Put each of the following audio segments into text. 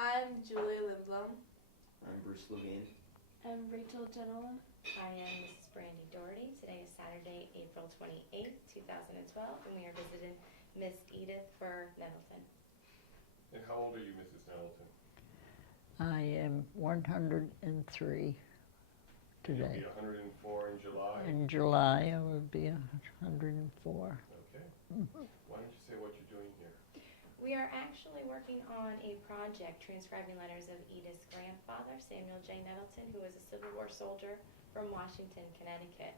I'm Julia Lindblom. I'm Bruce Levine. I'm Rachel Nettleton. I am Mrs. Brandy Doherty. Today is Saturday, April 28th, 2012, and we are visiting Miss Edith for Nettleton. And how old are you, Mrs. Nettleton? I am 103 today. You'll be 104 in July? In July, I will be 104. Okay. Why don't you say what you're doing here? We are actually working on a project transcribing letters of Edith's grandfather, Samuel J. Nettleton, who was a Civil War soldier from Washington, Connecticut.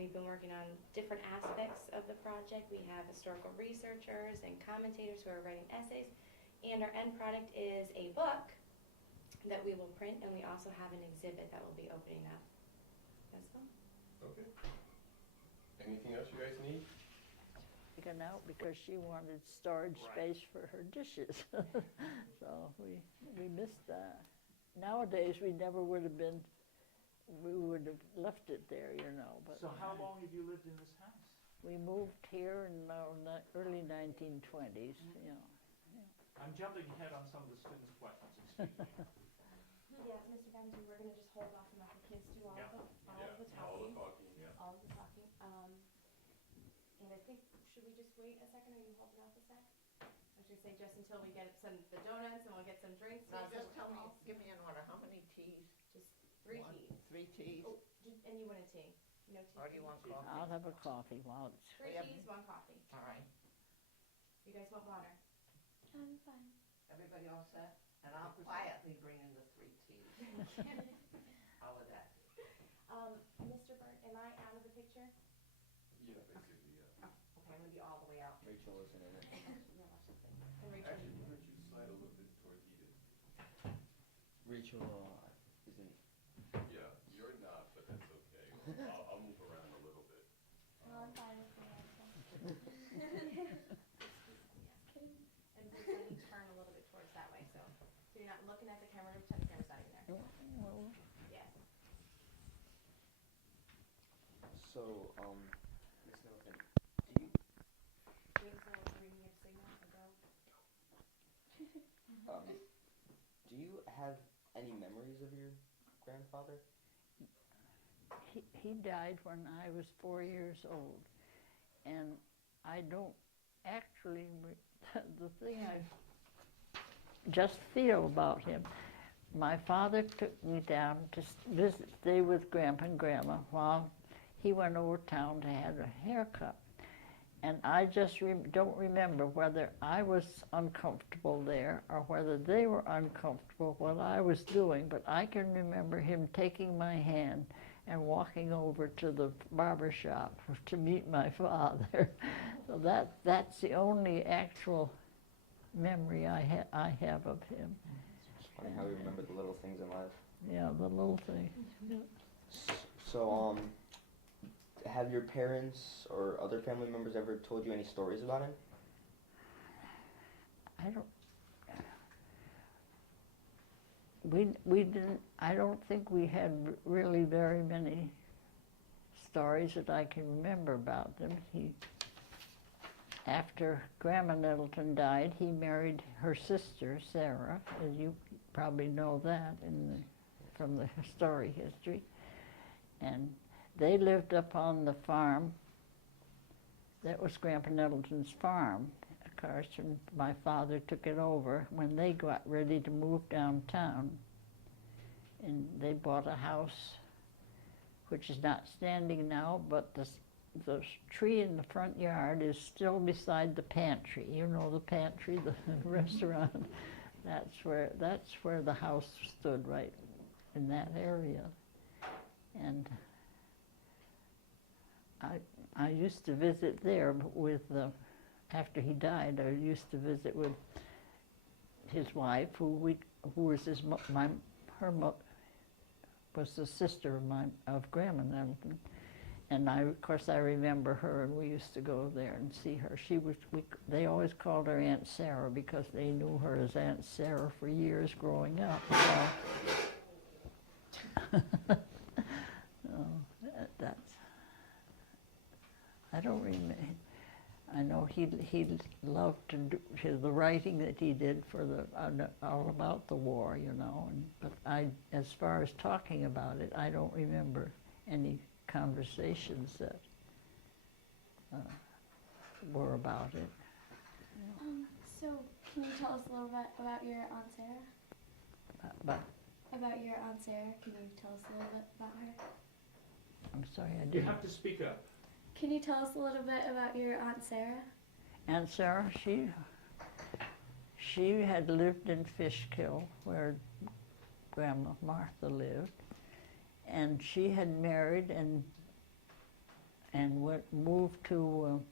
We've been working on different aspects of the project. We have historical researchers and commentators who are writing essays, and our end product is a book that we will print, and we also have an exhibit that will be opening up as well. Okay. Anything else you guys need? Taken out because she wanted storage space for her dishes. So we missed that. Nowadays, we never would have been, we would have left it there, you know. But So how long have you lived in this house? we moved here in the early 1920s, you know. I'm jumping ahead on some of the students' questions, excuse me. Yeah, Mr. Benji, we're going to just hold off and let the kids do all Yeah. of the All the talking. talking, yeah. All of the talking. And I think, should we just wait a second, or you hold it off a sec? I should say just until we get some the donuts and we'll get some drinks. Now, so just we're tell me, all give set. me an order, how many teas? Just 3 One, teas. 3 teas? Oh, and you want a tea? No tea? Or do you want coffee? I'll have a coffee while it's... 3 Yep. teas, 1 coffee. All right, You guys want water? I'm fine. everybody all set? And I'll quietly bring in the 3 teas. How would that? Mr. Burt, am I out of the picture? Yeah, basically, yeah. Okay, I'm going to be all the way out. Rachel isn't in it. And Rachel, Actually, why don't you slide a little bit towards Edith? Rachel isn't. Yeah, you're not, but that's okay. I'll move around a little bit. I'm fine with that. And Bruce, I need to turn a little bit towards that way, so you're not looking at the camera, pretend the camera's not even there. Well, Yes. So, Miss Nettleton, do you Wait until we give signal or go. do you have any memories of your grandfather? he died when I was 4 years old, and I don't actually, the thing I just feel about him, my father took me down to stay with Grandpa and Grandma while he went over town to have a haircut. And I just don't remember whether I was uncomfortable there or whether they were uncomfortable what I was doing, but I can remember him taking my hand and walking over to the barber shop to meet my father. So that's the only actual memory I have of him. It's funny how we remember the little things in life. Yeah, the little thing. So, have your parents or other family members ever told you any stories about him? We didn't, I don't think we had really very many stories that I can remember about them. After Grandma Nettleton died, he married her sister, Sarah, as you probably know that from the story history. And they lived up on the farm. That was Grandpa Nettleton's farm. Of course, and my father took it over when they got ready to move downtown. And they bought a house, which is not standing now, but the tree in the front yard is still beside the pantry. You know the pantry, the restaurant. That's where the house stood, right in that area. And I used to visit there with after he died. I used to visit with his wife, who was was the sister of Grandma Nettleton, and of course I remember her, and we used to go there and see her. They always called her Aunt Sarah because they knew her as Aunt Sarah for years growing up. So. That's. I don't remember. I know he loved to do the writing that he did for all about the war, but as far as talking about it, I don't remember any conversations that were about it. So, can you tell us a little bit about your Aunt Sarah? About your Aunt Sarah, can you tell us a little bit about her? I'm sorry, I You didn't. have to speak up. Can you tell us a little bit about your Aunt Sarah? Aunt Sarah, she had lived in Fishkill, where Grandma Martha lived, and she had married and moved to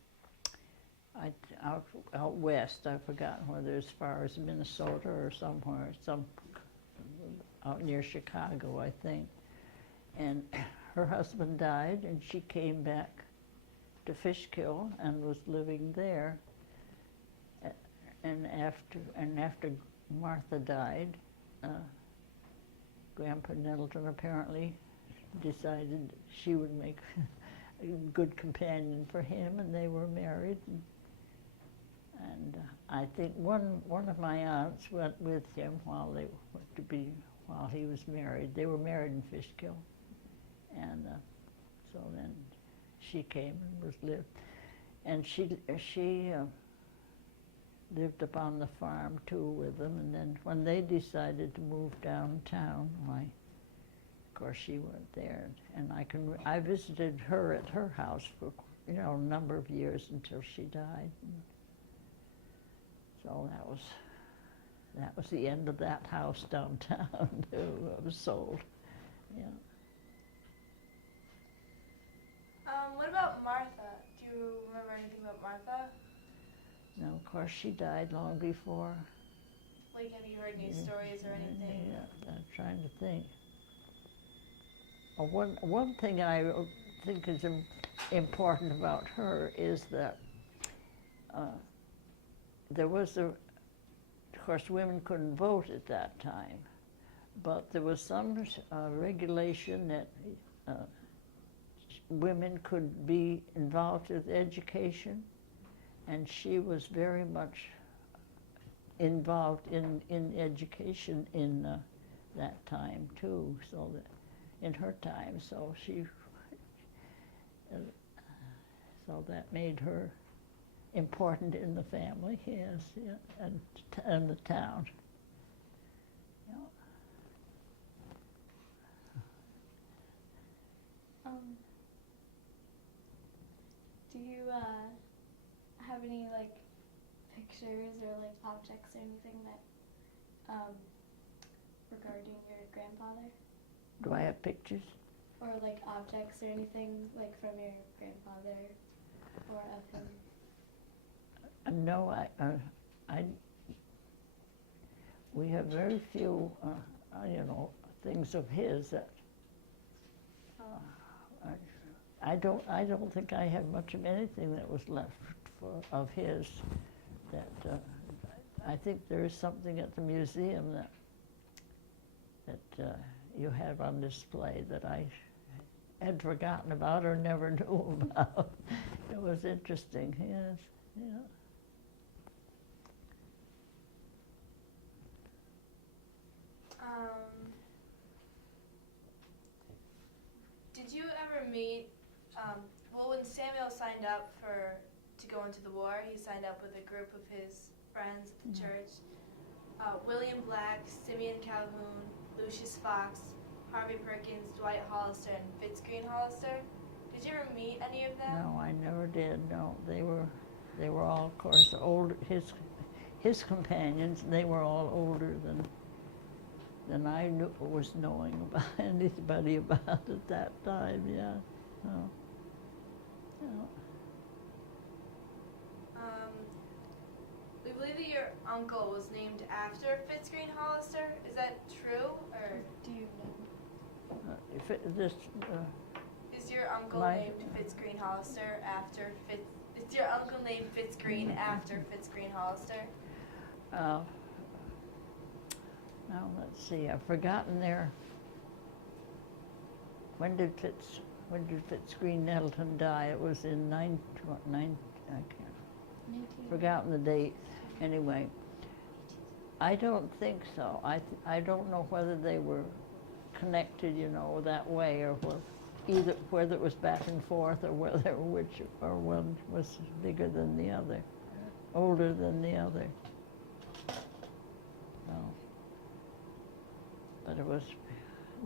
out west. I've forgotten whether as far as Minnesota or somewhere, out near Chicago, I think. And her husband died, and she came back to Fishkill and was living there. And after Martha died, Grandpa Nettleton apparently decided she would make a good companion for him, and they were married. And I think one of my aunts went with him while he was married. They were married in Fishkill, and so then she came and lived, and she lived up on the farm too with them. And then when they decided to move downtown, of course she went there, and I visited her at her house for a number of years until she died. So that was the end of that house downtown too. It was sold. Yeah. What about Martha? Do you remember anything about Martha? No, of course she died long before. Like, have you heard any stories or anything? Yeah, I'm trying to think. One thing I think is important about her is that there was of course, women couldn't vote at that time, but there was some regulation that women could be involved with education, and she was very much involved in education in that time too. So that in her time, so that made her important in the family, yes, yeah, and the town. Yeah. Do you have any like pictures or like objects or anything that regarding your grandfather? Do I have pictures? Or like objects or anything like from your grandfather or of him? No, we have very few, things of his that. I don't think I have much of anything that was left of his. That I think there is something at the museum that you have on display that I had forgotten about or never knew about. It was interesting, yes, yeah. Did you ever meet, when Samuel signed up to go into the war, he signed up with a group of his friends at the church. William Black, Simeon Calhoun, Lucius Fox, Harvey Perkins, Dwight Hollister, and Fitzgreen Hollister. Did you ever meet any of them? No, I never did, no. They were all, of course, older, his companions, they were all older than I was knowing about anybody about at that time, yeah. No. No. We believe that your uncle was named after Fitzgreen Hollister. Is that true, or do you know? Is your uncle named Fitzgreen Hollister after Is your uncle named Fitzgreen after Fitzgreen Hollister? Now let's see. I've forgotten their. When did Fitzgreen Nettleton die? It was in Forgotten the date. Anyway, I don't think so. I don't know whether they were connected, you know, that way, or either whether it was back and forth, or whether one was bigger than the other, older than the other. So, but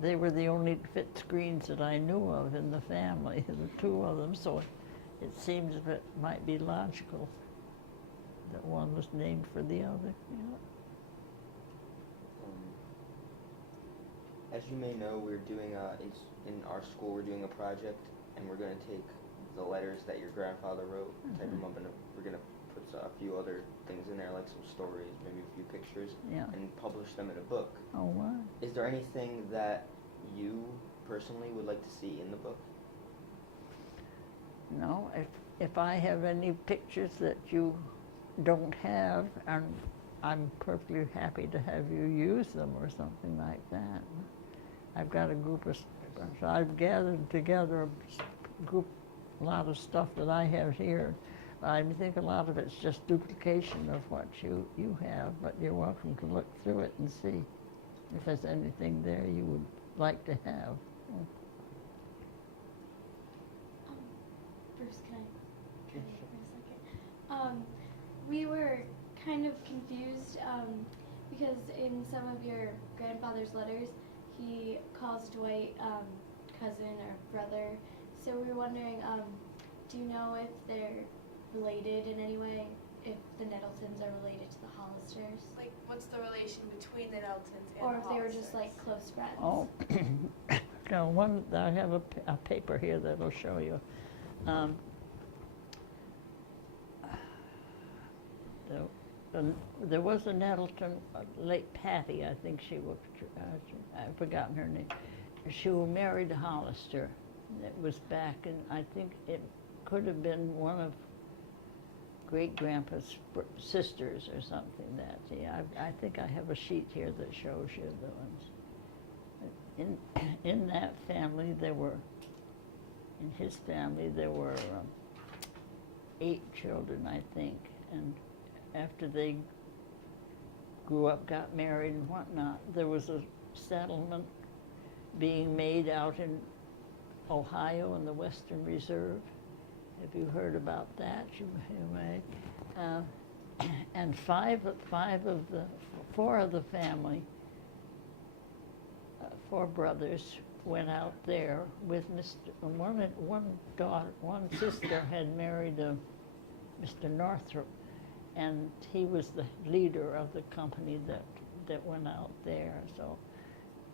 they were the only Fitzgreens that I knew of in the family, the two of them, so it seems that it might be logical that one was named for the other. Yeah. As you may know, we're doing in our school we're doing a project, and we're going to take the letters that your grandfather wrote, type them up, and we're going to put a few other things in there, like some stories, maybe a few pictures, and publish them in a book. Oh, wow. Is there anything that you personally would like to see in the book? No, if I have any pictures that you don't have, I'm perfectly happy to have you use them or something like that. I've got a group of, so I've gathered together a lot of stuff that I have here. I think a lot of it's just duplication of what you have, but you're welcome to look through it and see if there's anything there you would like to have. Bruce, can I come in for a second? We were kind of confused because in some of your grandfather's letters, he calls Dwight cousin or brother. So we were wondering, do you know if they're related in any way? If the Nettletons are related to the Hollisters? Like, what's the relation between the Nettletons and Or the if they were just Hollisters? like close friends? Oh, no, I have a paper here that'll show you. There was a Nettleton, late Patty, I think she was, I've forgotten her name. She was married to Hollister. It was back in, I think it could have been one of great-grandpa's sisters or something that, I think I have a sheet here that shows you the ones. In that family, in his family, there were 8 children, I think, and after they grew up, got married and whatnot, there was a settlement being made out in Ohio in the Western Reserve. Have you heard about that? You may. And four of the family, 4 brothers, went out there with one sister had married Mr. Northrop, and he was the leader of the company that went out there. So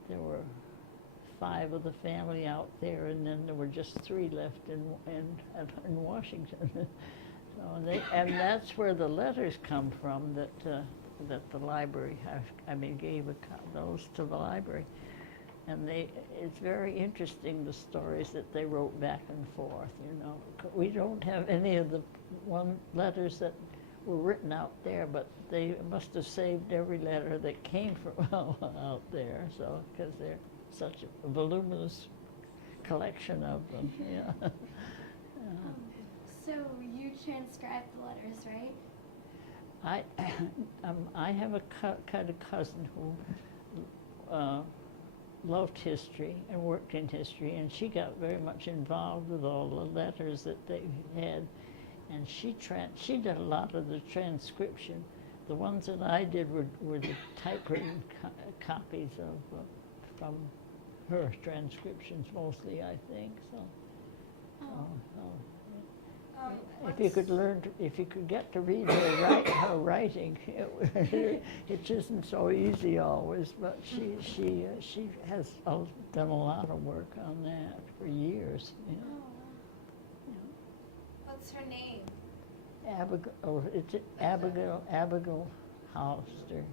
there were 5 of the family out there, and then there were just 3 left in Washington. So and that's where the letters come from that the library gave those to the library. And it's very interesting, the stories that they wrote back and forth, you know. We don't have any of the letters that were written out there, but they must have saved every letter that came from out there, so, because they're such a voluminous collection of them, yeah. So you transcribed the letters, right? I have a kind of cousin who loved history and worked in history, and she got very much involved with all the letters that they had, and she did a lot of the transcription. The ones that I did were the typewritten copies of from her transcriptions mostly, I think. So, if you could get to read her writing, it isn't so easy always. But she has done a lot of work on that for years. You know. What's her name? Abigail Hollister,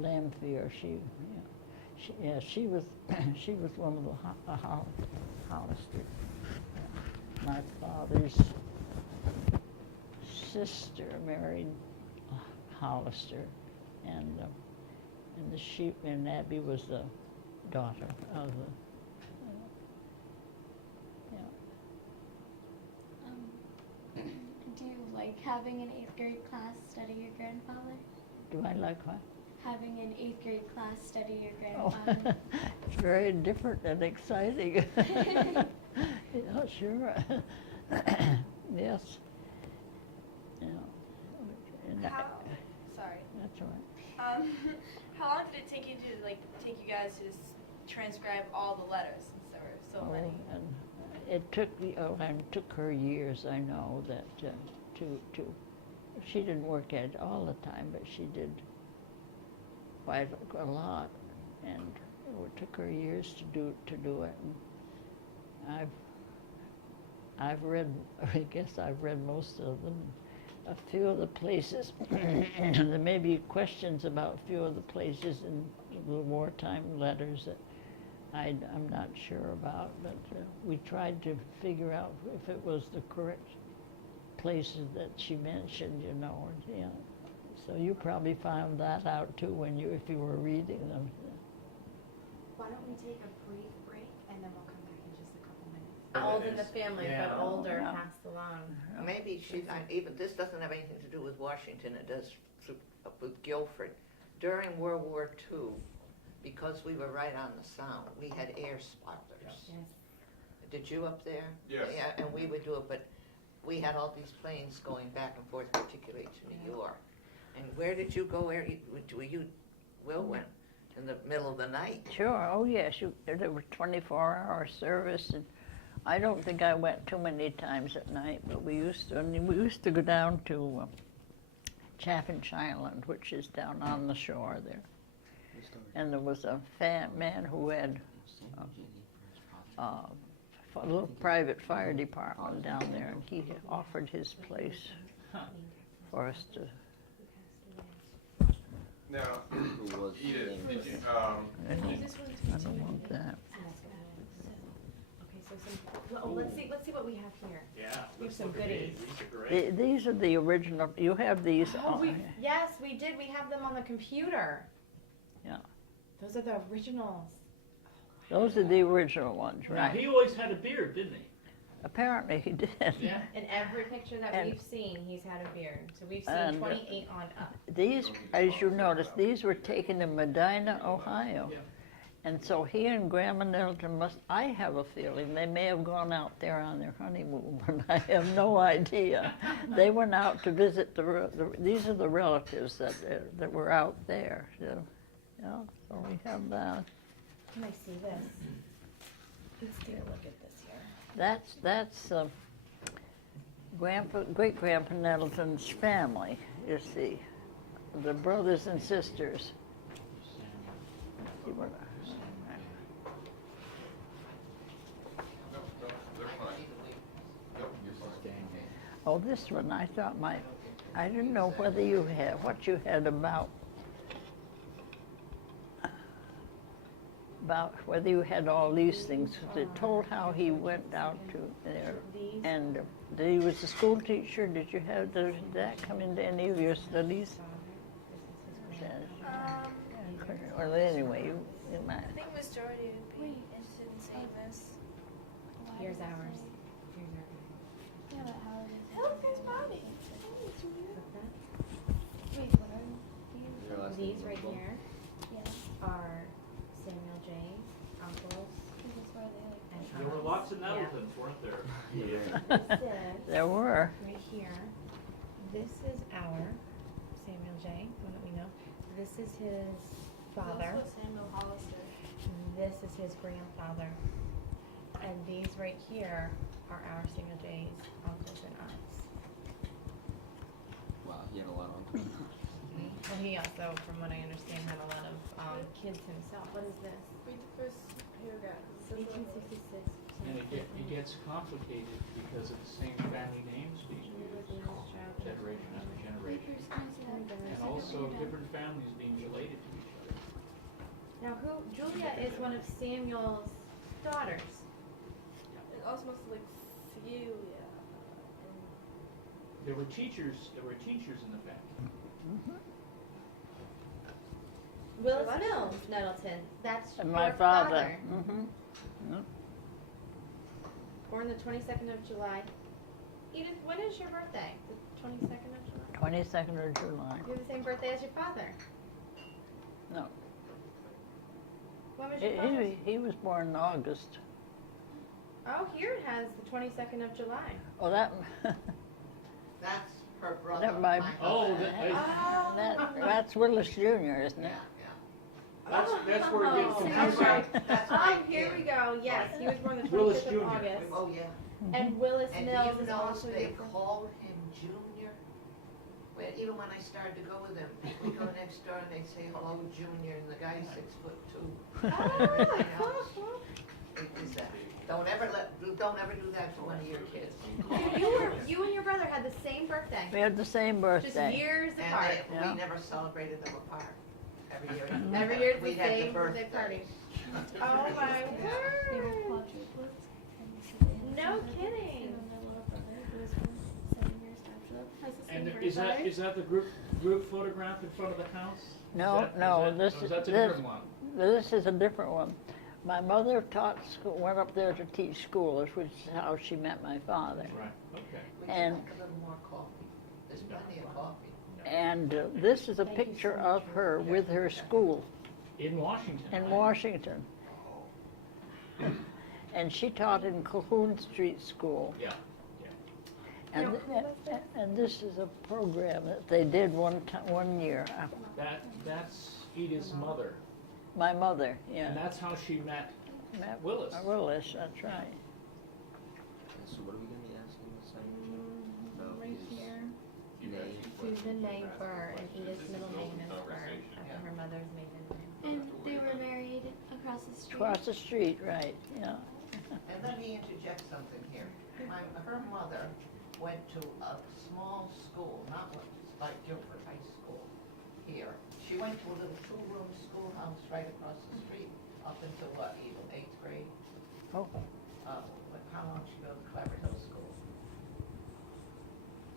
Lamphere. She was one of the Hollister. My father's sister married Hollister, and Abby was the daughter of the. Do you like like having an 8th grade class study your grandfather? Do I like what? Having an 8th grade class study your Oh, grandfather? it's very different and exciting. Yeah, sure. Yes. Yeah. And Sorry. that's all right. How long did it take you to guys to just transcribe all the letters since there were so many? And it took and it took her years. I know that to she didn't work at it all the time, but she did quite a lot, and it took her years to do it. And I've read. I guess I've read most of them. A few of the places, there may be questions about a few of the places in the wartime letters that I'm not sure about, but we tried to figure out if it was the correct places that she mentioned, you know. Yeah. So you probably found that out too if you were reading them. Why don't we take a brief break and then we'll come back in just a couple minutes? Old in the family, Yeah. but older Yeah. passed along. Maybe she's not, even, this doesn't have anything to do with Washington, it does with Guilford. During World War II, because we were right on the Sound, we had air spotters. Yes. Did you up there? Yes. Yeah, and we would do it, but we had all these planes going back and forth, particularly to New York. And where did you go? Will went in the middle of the night. Sure. Oh yes. There were 24-hour service, and I don't think I went too many times at night, but we used to. And we used to go down to Chaffinch Island, which is down on the shore there. And there was a man who had a little private fire department down there, and he offered his place for us to. Now, Who was Edith, named did you, I don't want that. Okay, so let's see what we have here. Yeah. We have let's some look at goodies. These are great. These are the original. You have these. Oh, yes, we did. We have them on the computer. Yeah. Those are the originals. Those are the original ones, Now, right? he always had a beard, didn't he? Apparently he did. Yeah. In every picture that And- we've seen, he's had a beard. So we've seen And- 28 on up. These, as you notice, these were taken in Medina, Ohio. Yeah. And so he and Grandma Nettleton I have a feeling they may have gone out there on their honeymoon, but I have no idea. They went out to visit these are the relatives that were out there. So, yeah, so we have that. Can I see this? Let's take a look at this here. That's great-grandpa Nettleton's family, you see. The brothers and sisters. You wanna- no, they're fine. Nope, you're fine. Oh, this one, I thought I didn't know whether you had, what you had about whether you had all these things. It told how he went out to there, and he was a school teacher. Did you have, did that come into any of your studies? Well, anyway, you might. I think majority would be interested in seeing this. Here's ours. Here's our Yeah, but how is it? Look, there's Bobby. Wait, what are Your last These name? right here Yeah. are Samuel J's uncles Is this where they like? and There were aunts. lots of Yeah. Nettletons, weren't there? This is There were. right here. This is our Samuel J, the one that we know. This is his father. Also Samuel Hollister. This is his grandfather. And these right here are our Samuel J's uncles and aunts. Wow, he had a lot on. Well, he also, from what I understand, had a lot of kids himself. What is this? Read the first paragraph. It says 1866. And it gets complicated because of the same family names being used, generation after generation. And also different families being related to each other. Now, Julia is one of Samuel's daughters. It also looks like Celia. There were teachers in the family. Willis Mills Nettleton. That's And your my father. Born the 22nd of July. Edith, when is your birthday? The 22nd of July? 22nd of July. You have the same birthday as your father. No. When was your father's? He was born in August. Oh, here it has the 22nd of July. Oh, that, That's her brother. Never mind. my Oh, husband. that's Willis Jr., isn't Yeah, it? yeah. That's where it gets Oh, confusing. okay. That's Oh, my here kid. we go. Yes, he was born the 25th Willis of Jr. August. Oh, yeah. And Willis And do Mills you is notice also they your birthday. call him Junior? Well, even when I started to go with him, we go next door and they say, hello, Junior, and the guy's 6'2". Everything else. It is that. Don't ever do that for one of your kids. You and your brother had the same birthday, We had the same just birthday. years And apart. Yeah. we never celebrated them apart. Every year. Every year it's we the had same birthday party. Oh my They were word! quadruplets. And so they had No two brothers, kidding. And then my little brother, who was born 7 years after them, has the same And birthday. is that the group photograph in front of the house? No, this is that's a this- different one. This is a different one. My mother taught school, went up there to teach schools, which is how she met my father. Right. Okay. Would you And- like a little more coffee? There's plenty of coffee. And this is a picture of her with her school In Washington. in right? Washington. And she taught in Calhoun Street School. Yeah. And, and this is a program that they did one year. That's Edith's mother, My mother, and yeah. that's how she met Matt Willis. Willis, that's right. So what are we gonna be asking this time? About Right his here. name? Susan Nagber, and Edith's middle name is Burr, Conversation. after her mother's maiden name. And they were married across the street. Across the street, right, yeah. And let me interject something here. Her mother went to a small school, not like Guilford High School here. She went to a little two-room schoolhouse right across the street, up until what, even 8th grade? Oh, How long did she go to Clever Hill School?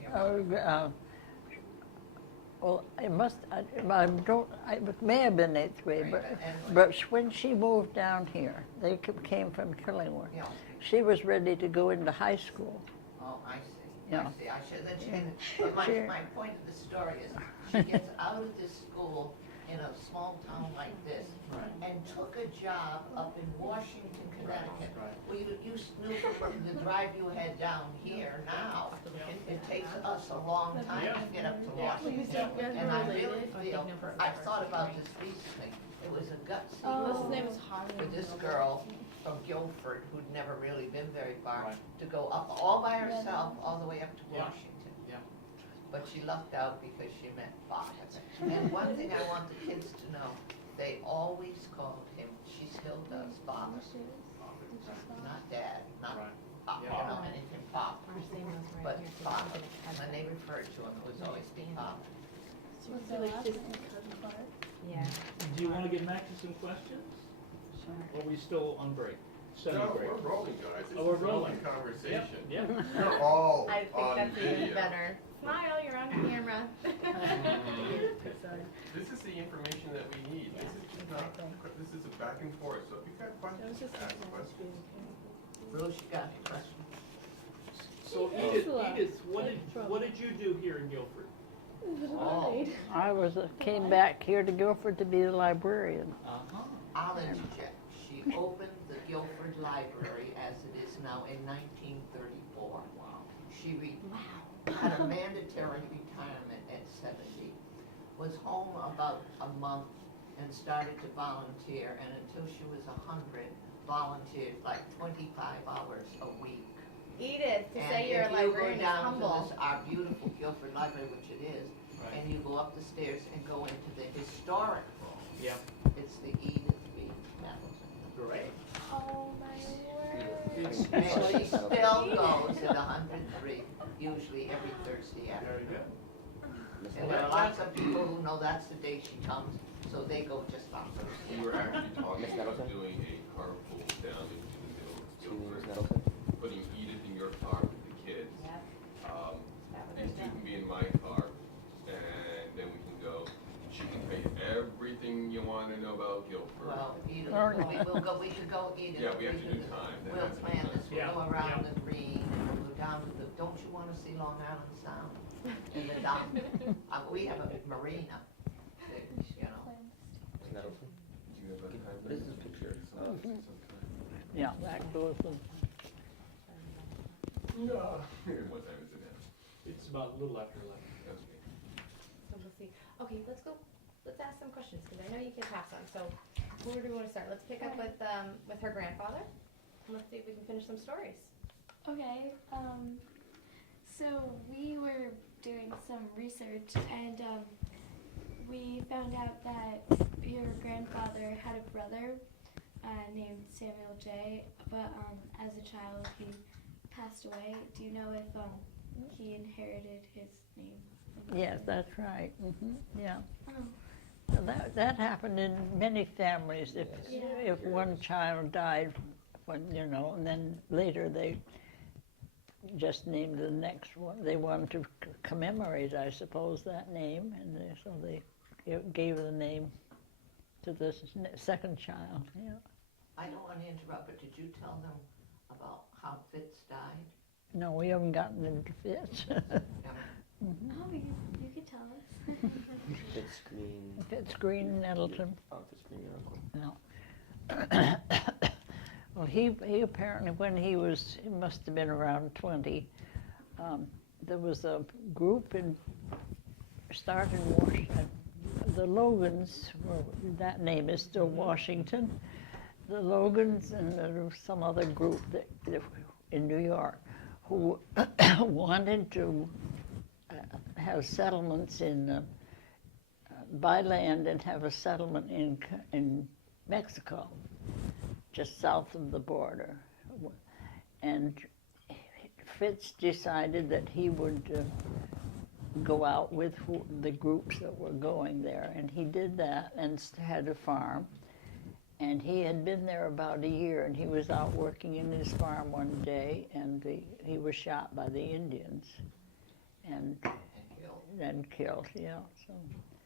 Your oh, mother. well, it must, it may have been 8th grade, Right, but, anyway. when she moved down here, they came from Killingworth. Yeah. She was ready to go into high school. Oh, I see. Yeah. I see. I should, then she Yeah. didn't, but Sure. my point of the story is, she gets out of this school in a small town like this, and took a job up in Washington, Connecticut. Right. Well, you knew from the drive you had down here now, it takes us a long time to get up to Washington. And I really feel, I've thought about this recently, it was a gutsy Oh. move for this girl from Guilford, who'd never really been very far, Right. to go up all by herself, all the way up to Yeah. Washington. Yeah. But she lucked out because she met Bob. And one thing I want the kids to know, they always called him, she still does, Father. Not Dad, not, Right. you Yeah. know, anything Pop, Our same was right but here, too. Father. When they referred to him, it was always be Father. Yeah. Do you want to get back to some questions? Or are we still on break? No, Semi-break? we're rolling, guys. This Oh, we're is an open rolling. conversation. Yeah. You're all I think on that's even video. better. Smile, you're on camera. This is the information that we need. This is just not, this is a back and forth, so if you've got questions, ask questions. Rose, you got a question? So Edith, what did you do here in Guilford? Oh, Came back here to Guilford to be the librarian. Uh-huh. I'll interject. She opened the Guilford Library as it is now in 1934. Wow. She had a mandatory retirement at 70, was home about a month and started to volunteer, and until she was 100, volunteered like 25 hours a week. Edith, to And say you're a if you librarian go is down to humble. this, our beautiful Guilford Library, which it is, Right. and you go up the stairs and go into the historic room, Yep. it's the Edith B. Nettleton. Great. Oh my word. It's And like, she still goes at 103, usually every Thursday there afternoon. you go. Miss And there are Nettleton? lots of people who know that's the day she comes, so they go just on Thursday. We were actually talking Miss about Nettleton? doing a carpool down into the middle of Excuse me, Miss Guilford, Nettleton? putting Edith in your car with the kids. And you can be in my car, and then we can go. She can tell you everything you want to know about Guilford. Well, Edith, Or- we could go, Edith. Yeah, we have to do could- time. That We'll has to be plan done. this, we'll Yeah, go around yeah. the green, we'll go down to the, don't you want wanna see Long Island Sound in the dump. We have a marina, you know. Nettleton. Do you have a time? This is a picture of Yeah, that goes with, No. What time is it now? It's about a little after 11. Okay. So we'll see. Okay, let's ask some questions, because I know you can pass on. So where do we want to start? Let's pick up with her grandfather, and let's see if we can finish some stories. Okay, so we were doing some research and we found out that your grandfather had a brother named Samuel J, but as a child he passed away. Do you know if he inherited his name? yes, that's right, yeah. Oh. So that happened in many families, if one child died, you know, and then later they just named the next one. They wanted to commemorate, I suppose, that name, and so they gave the name to the second child, yeah. I don't wanna interrupt, but did you tell them about how Fitz died? No, we haven't gotten into Fitz. Oh, you could tell us. Fitz Green. Fitz Green, Nettleton. Oh, Fitz Green, your uncle. No. Well, he apparently, when he must have been around 20, there was a group started in Washington. The Logans, well, that name is still Washington. The Logans, and there was some other group that in New York who wanted to have settlements by land and have a settlement in Mexico, just south of the border. And Fitz decided that he would go out with the groups that were going there, and he did that and had a farm. And he had been there about a year, and he was out working in his farm one day, and he was shot by the Indians, and killed, yeah. So.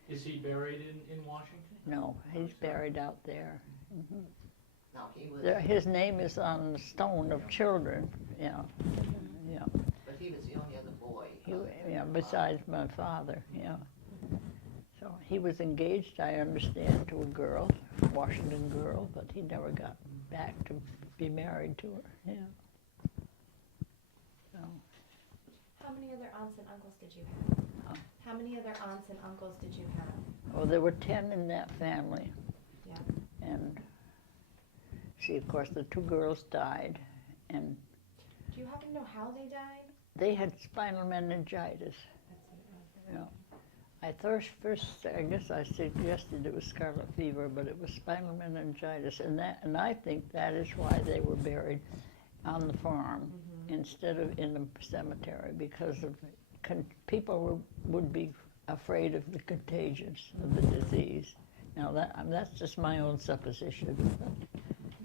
Is he buried in Washington? No, he's buried out there. No, he was, His name is on the stone of children, yeah. but he was the only other boy. Besides my father, yeah. So he was engaged, I understand, to a girl, Washington girl, but he never got back to be married to her, yeah. So. How many other aunts and uncles did you have? How many other aunts and uncles did you have? Well, there were 10 in that family. Yeah. And see, of course, the 2 girls died, and Do you happen to know how they died? they had spinal meningitis. Yeah. I guess I suggested it was scarlet fever, but it was spinal meningitis, and I think that is why they were buried on the farm instead of in the cemetery, because of people would be afraid of the contagions of the disease. Now that's just my own supposition.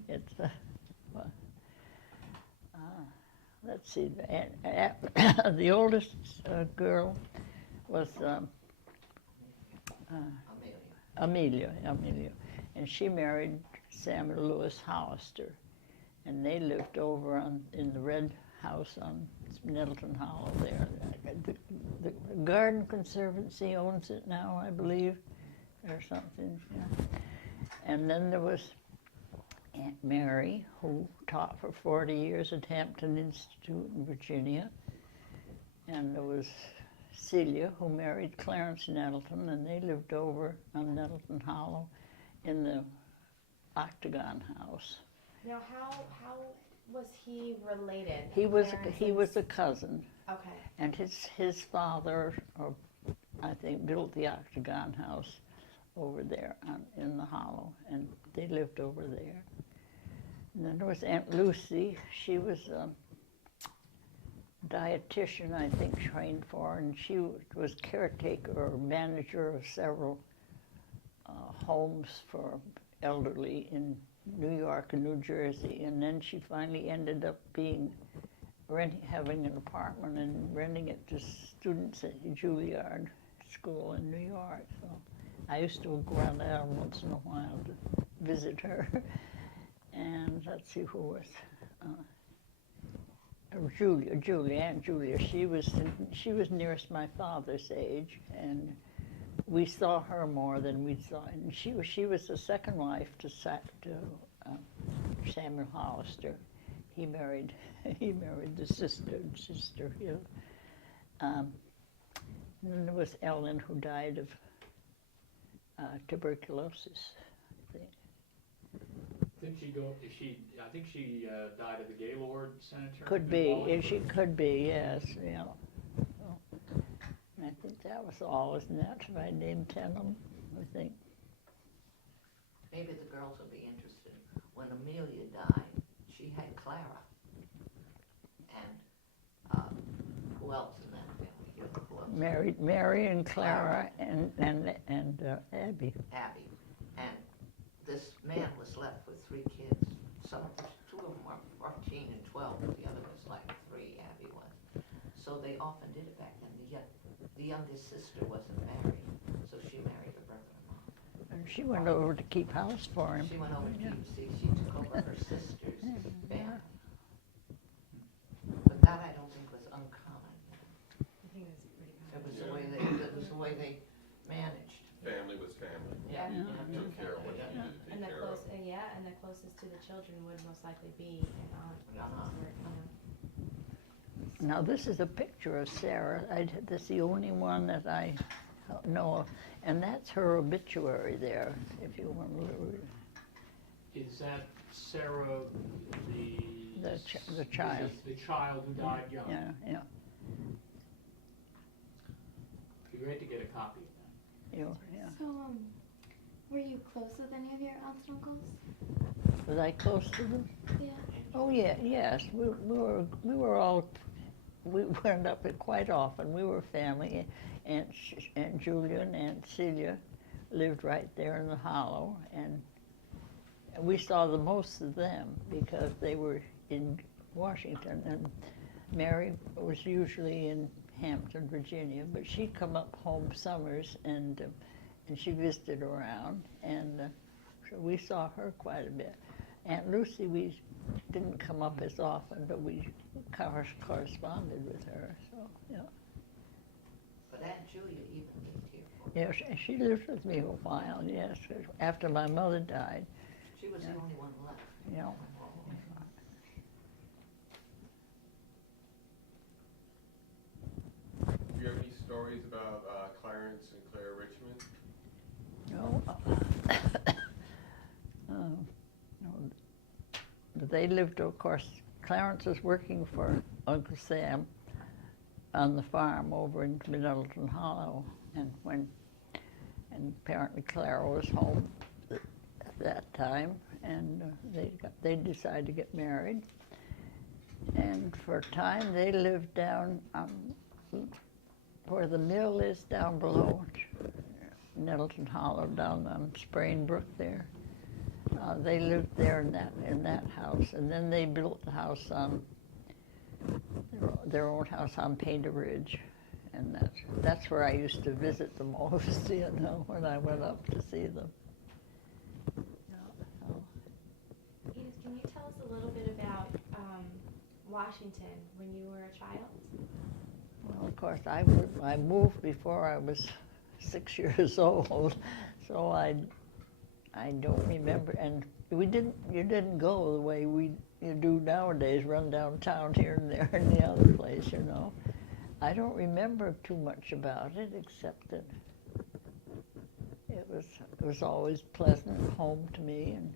It's let's see. The oldest girl was Amelia, and she married Samuel Lewis Hollister, and they lived over in the red house on Nettleton Hollow there. The Garden Conservancy owns it now, I believe, or something. Yeah. And then there was Aunt Mary, who taught for 40 years at Hampton Institute in Virginia, and there was Celia, who married Clarence Nettleton, and they lived over on Nettleton Hollow in the Octagon House. Now, how was he related? He was a cousin, Okay. and his father, I think, built the Octagon House over there in the Hollow, and they lived over there. And then there was Aunt Lucy. She was a dietitian, I think, trained for, and she was caretaker or manager of several homes for elderly in New York and New Jersey, and then she finally ended up having an apartment and renting it to students at Juilliard School in New York. So I used to go around there once in a while to visit her. And let's see who was Aunt Julia. She was nearest my father's age, and we saw her more than we saw. And she was the second wife to Samuel Hollister. He married the sister. Yeah. And then there was Ellen, who died of tuberculosis. I think. I think she died of the Gaylord Sanitarium. Could be. She could be. Yes. Yeah. So, I think that was all, isn't it? If I named 10 of them, I think. Maybe the girls will be interested. When Amelia died, she had Clara. And who else in that family? Who else? Mary and Clara and Abby. Abby. And this man was left with 3 kids. Two of them were 14 and 12, but the other was like 3, Abby was. So they often did it back then. The youngest sister wasn't married, so she married her brother-in-law. And she went over to keep house for him. She went over to she took over her sister's family. But that I don't think was uncommon. I think that's pretty common. It was the way they managed. Family was family. Yeah. Took care of what you needed to And take care of. and the closest to the children would most likely be an aunt. Now this is a picture of Sarah. That's the only one that I know of, and that's her obituary there. If you want to read it. Is that Sarah, The child. The child who died young? Yeah. It'd be great to get a copy of that. Yeah. So, were you close with any of your aunts and uncles? Was I close to them? Yeah. Oh yeah, yes. We were all. We went up it quite often. We were family. Aunt Julia and Aunt Celia lived right there in the hollow, and we saw the most of them because they were in Washington, and Mary was usually in Hampton, Virginia, but she'd come up home summers, and she visited around, and so we saw her quite a bit. Aunt Lucy, we didn't come up as often, but we corresponded with her, so, yeah. But Aunt Julia even lived here for Yeah, she lived with me a while, yes, after my mother died. She was the only one left. Yeah. Do you have any stories about Clarence and Claire Richmond? No. No. But they lived, of course, Clarence was working for Uncle Sam on the farm over in Nettleton Hollow, and apparently Clara was home at that time, and they decided to get married. And for a time they lived down where the mill is down below Nettleton Hollow, down on Sprain Brook there. They lived there in that house, and then they built the house on their own house on Painter Ridge, and that's where I used to visit the most, when I went up to see them. Edith, can you tell us a little bit about Washington when you were a child? Well, of course, I moved before I was 6 years old, so I don't remember. And you didn't go the way you do nowadays, run downtown here and there and the other place, I don't remember too much about it, except that it was always pleasant home to me. And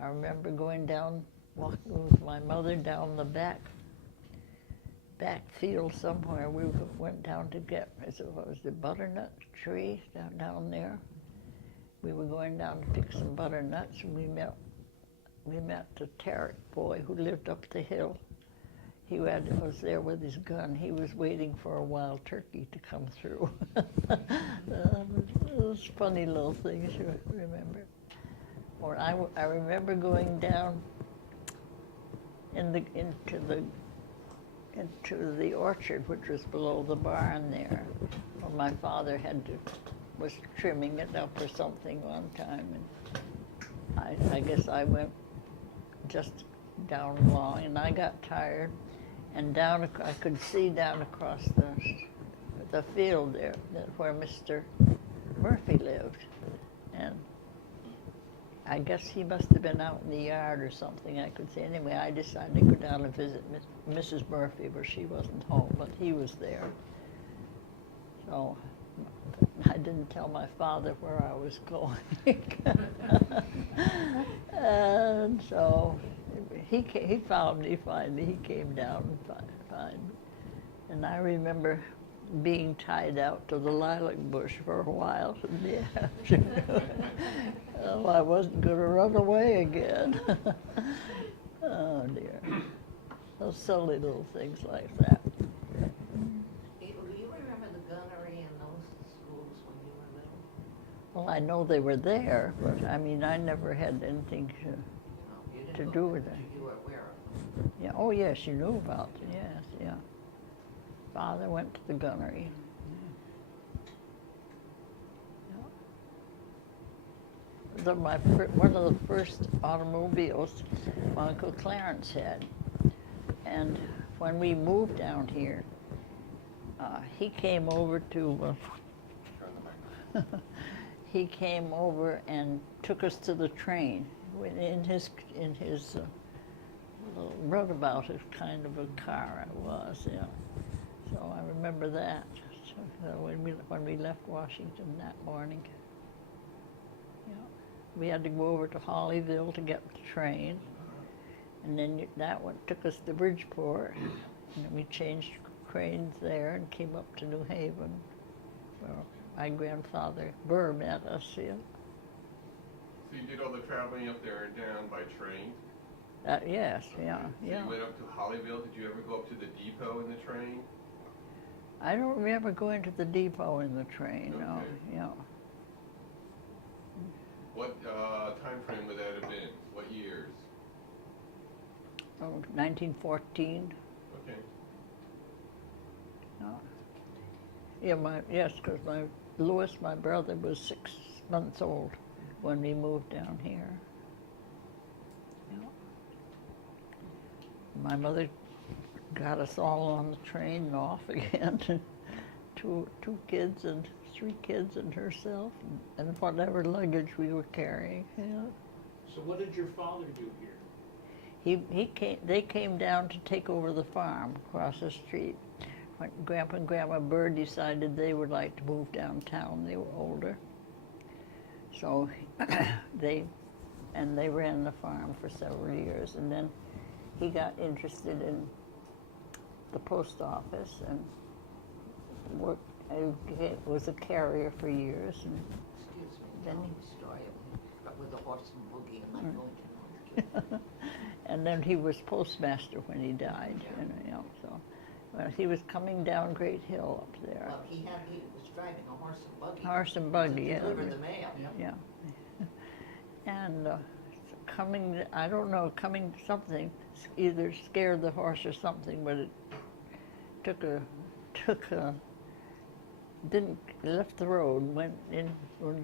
I remember walking with my mother down the back field somewhere. We went down to get, what was the butternut tree down there? We were going down to pick some butternuts, and we met the Tarrant boy who lived up the hill. He was there with his gun. He was waiting for a wild turkey to come through. Those funny little things you remember. Or I remember going down into the orchard, which was below the barn there, where my father was trimming it up or something one time, and I guess I went just down along, and I got tired, And I could see down across the field there, where Mr. Murphy lived. And I guess he must have been out in the yard or something, I could see. Anyway, I decided to go down and visit Mrs. Murphy, but she wasn't home, but he was there. So I didn't tell my father where I was going. And so he found me finally. He came down and found me. And I remember being tied out to the lilac bush for a while in the afternoon. Oh, I wasn't going to run away again. Oh dear. Those silly little things like that. Do you remember the gunnery in those schools when you were little? Well, I know they were there, but I mean, I never had anything No, you didn't to go do there, with but it. You were aware of them. Yeah. Oh, yes, you knew about them. Yes, yeah. Father went to the gunnery. One of the first automobiles my Uncle Clarence had. And when we moved down here, he came over to, he came over and took us to the train in his little runabout, kind of a car it was, yeah. So I remember that, so, when we left Washington that morning. Yeah. We had to go over to Hollyville to get the train, and then that one took us to Bridgeport, and then we changed trains there and came up to New Haven, where my grandfather Burr met us. Yeah. So you did all the traveling up there and down by train? Yes, yeah, So yeah. you went up to Hollyville. Did you ever go up to the depot in the train? I don't remember going to the depot in the train, no, Okay. yeah. What time frame would that have been? What years? Oh, 1914. Okay. Yeah, yes, because Louis, my brother, was 6 months old when we moved down here. Yeah. My mother got us all on the train and off again. two kids and 3 kids and herself and whatever luggage we were carrying. Yeah. So what did your father do here? They came down to take over the farm across the street. When Grandpa and Grandma Bird decided they would like to move downtown, they were older. So they ran the farm for several years, and then he got interested in the post office and was a carrier for years. And Excuse me, then tell me the story with the horse and buggy. I'm not going to know. and then he was postmaster when he died. You know, so well, he was coming down Great Hill up there. Well, he was driving a horse and buggy. Horse and buggy, yeah. To deliver the mail. Yeah. And I don't know, something either scared the horse or something, but it left the road, went in,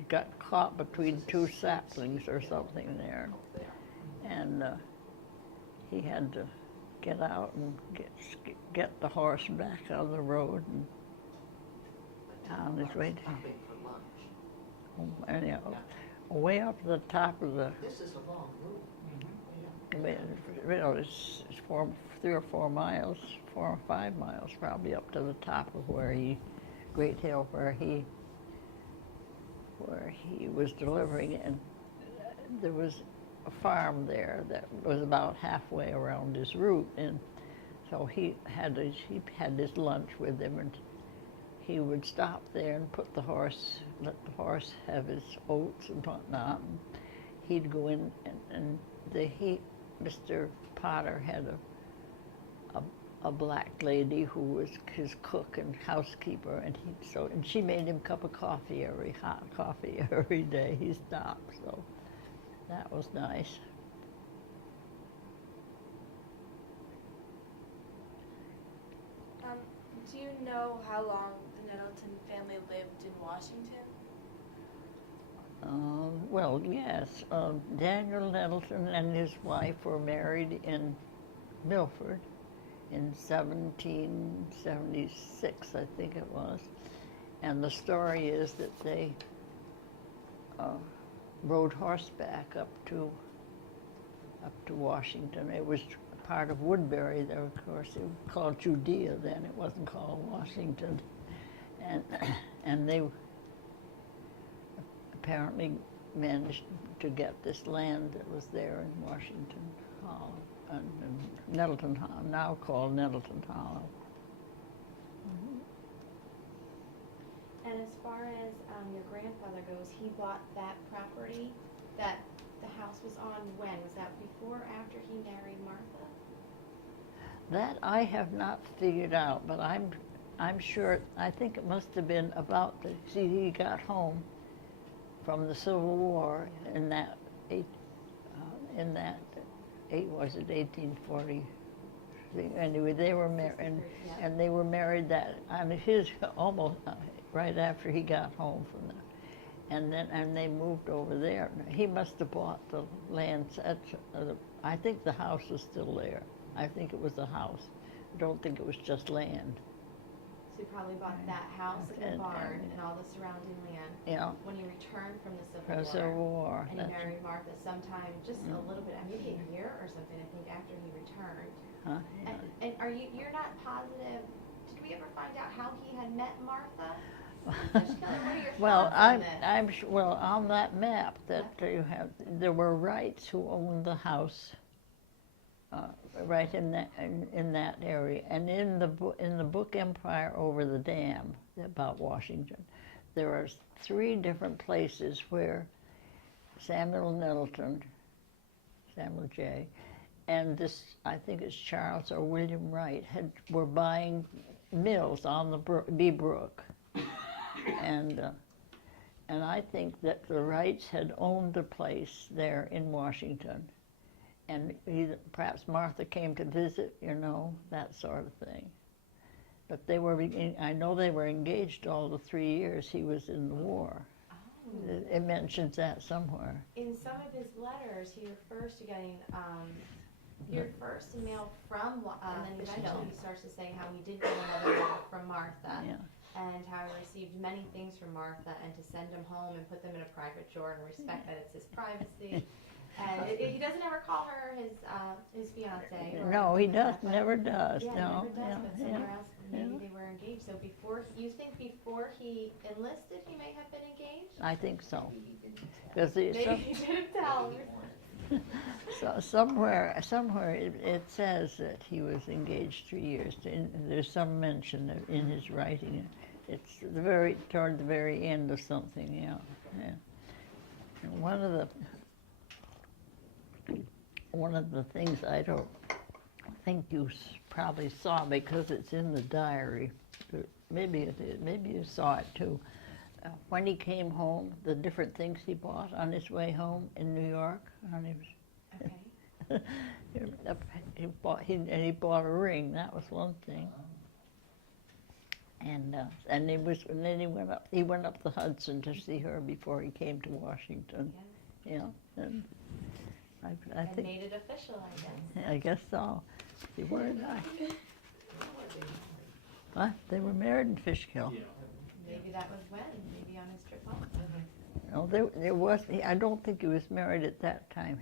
got caught between 2 saplings or something there. And he had to get out and get the horse back on the road and on his way Stopping for lunch. anyhow, way up to the top of the, This is a long route. you know, it's 3 or 4 miles, 4 or 5 miles probably up to the top of Great Hill, where he was delivering, and there was a farm there that was about halfway around his route, and so he had his lunch with him, and he would stop there and let the horse have his oats and whatnot. And he'd go in, and Mr. Potter had a black lady who was his cook and housekeeper, and she made him a cup of coffee, hot coffee every day. He stopped, so that was nice. Do you know how long the Nettleton family lived in Washington? Well, yes. Daniel Nettleton and his wife were married in Milford, in 1776, I think it was. And the story is that they rode horseback up to Washington. It was part of Woodbury, there, of course. It was called Judea then. It wasn't called Washington. And they apparently managed to get this land that was there in Washington Hollow, and Nettleton Hollow, now called Nettleton Hollow. And as far as your grandfather goes, he bought that property that the house was on when? Was that before or after he married Martha? That I have not figured out, but I'm sure, I think it must have been about the, see, he got home from the Civil War in that, was it 1840? Anyway, they were married, and they were married that, on his, almost right after he got home from there. And they moved over there. He must have bought the land, I think the house is still there. I think it was a house. I don't think it was just land. So he probably bought that house and the barn and all the surrounding land. Yeah. When he returned from the Civil War. And he married Martha sometime, just a little bit, maybe a year or something, I think, after he returned. Huh? Yeah. And you're not positive, did we ever find out how he had met Martha? Just Kelly, what are your Well, thoughts on this? well, on that map that you have, there were Wrights who owned the house right in that area, and in the book Empire Over the Dam about Washington, there are 3 different places where Samuel Nettleton, Samuel J, and this, I think it's Charles or William Wright, were buying mills on the Bee Brook. And I think that the Wrights had owned a place there in Washington, and perhaps Martha came to visit, that sort of thing. But I know they were engaged all the 3 years he was in the war. Oh. It mentions that somewhere. In some of his letters, he refers to getting, he refers to mail from, and then eventually he starts to say how he did get another letter from Martha. Yeah. And how he received many things from Martha, and to send them home and put them in a private drawer and respect that it's his privacy. And he doesn't ever call her his fiance. No, he never does. Yeah, no, never does. But somewhere else, maybe yeah. they were engaged. So before you think before he enlisted, he may have been engaged. I think so. Because Maybe he didn't tell. So somewhere it says that he was engaged 3 years. There's some mention in his writing. It's toward the very end of something, yeah. And one of the things I don't think you probably saw, because it's in the diary, maybe it is, maybe you saw it too. When he came home, the different things he bought on his way home in New York. Okay. he bought a ring. That was one thing. And then he went up the Hudson to see her before he came to Washington. Yeah. And I And think made it official, I guess. I guess so. They were not. What? They were married in Fishkill. Yeah. Maybe that was when. Maybe on his trip home. No, there was. I don't think he was married at that time.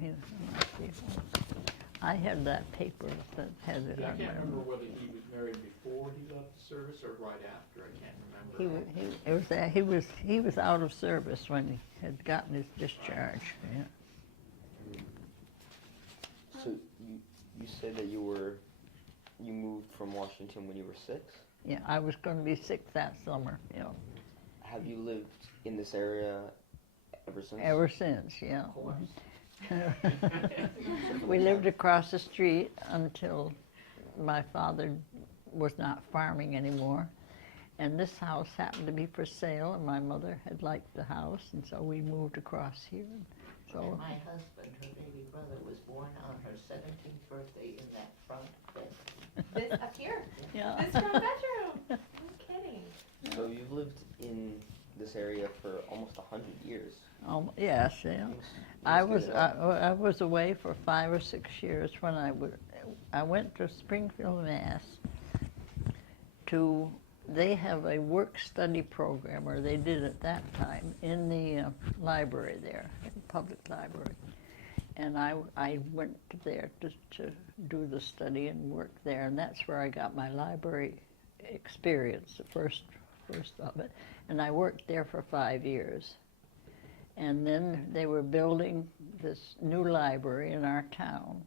I had that paper that had it. Yeah, I on can't my- remember whether he was married before he left the service or right after. I can't remember. He was out of service when he had gotten his discharge. Yeah. So you said that you moved from Washington when you were 6? Yeah, I was going to be 6 that summer. Yeah. Have you lived in this area ever since? Ever since, yeah. Of course. We lived across the street until my father was not farming anymore. And this house happened to be for sale, and my mother had liked the house, and so we moved across here. So My husband, her baby brother, was born on her 17th birthday in that front bedroom. This up here. yeah. This front bedroom. No kidding. So you've lived in this area for almost 100 years. Yes, yeah. Seems I good. was away for 5 or 6 years when I went to Springfield, Mass. They have a work-study program, or they did at that time, in the library there, public library. And I went there to do the study and work there, and that's where I got my library experience, the first of it. And I worked there for 5 years. And then they were building this new library in our town,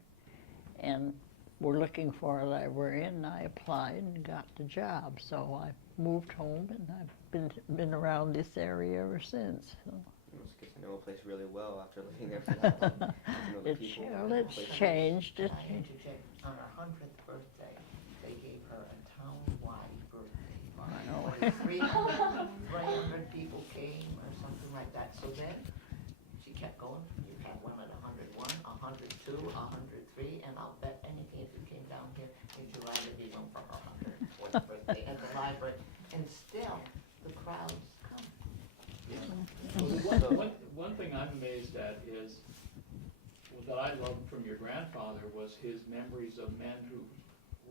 and were looking for a librarian, and I applied and got the job. So I moved home, and I've been around this area ever since. So. It's good to know a place really well after living there for that long. Get to know the people and the It's place. changed. I interject, on her 100th birthday, they gave her a town-wide birthday party. I know. 300 people came or something like that. So then, she kept going. You had one at 101, 102, 103, and I'll bet anything if you came down here, you'd rather be one for her 104th birthday at the library. And still, the crowds come. One thing I'm amazed at is, that I loved from your grandfather was his memories of men who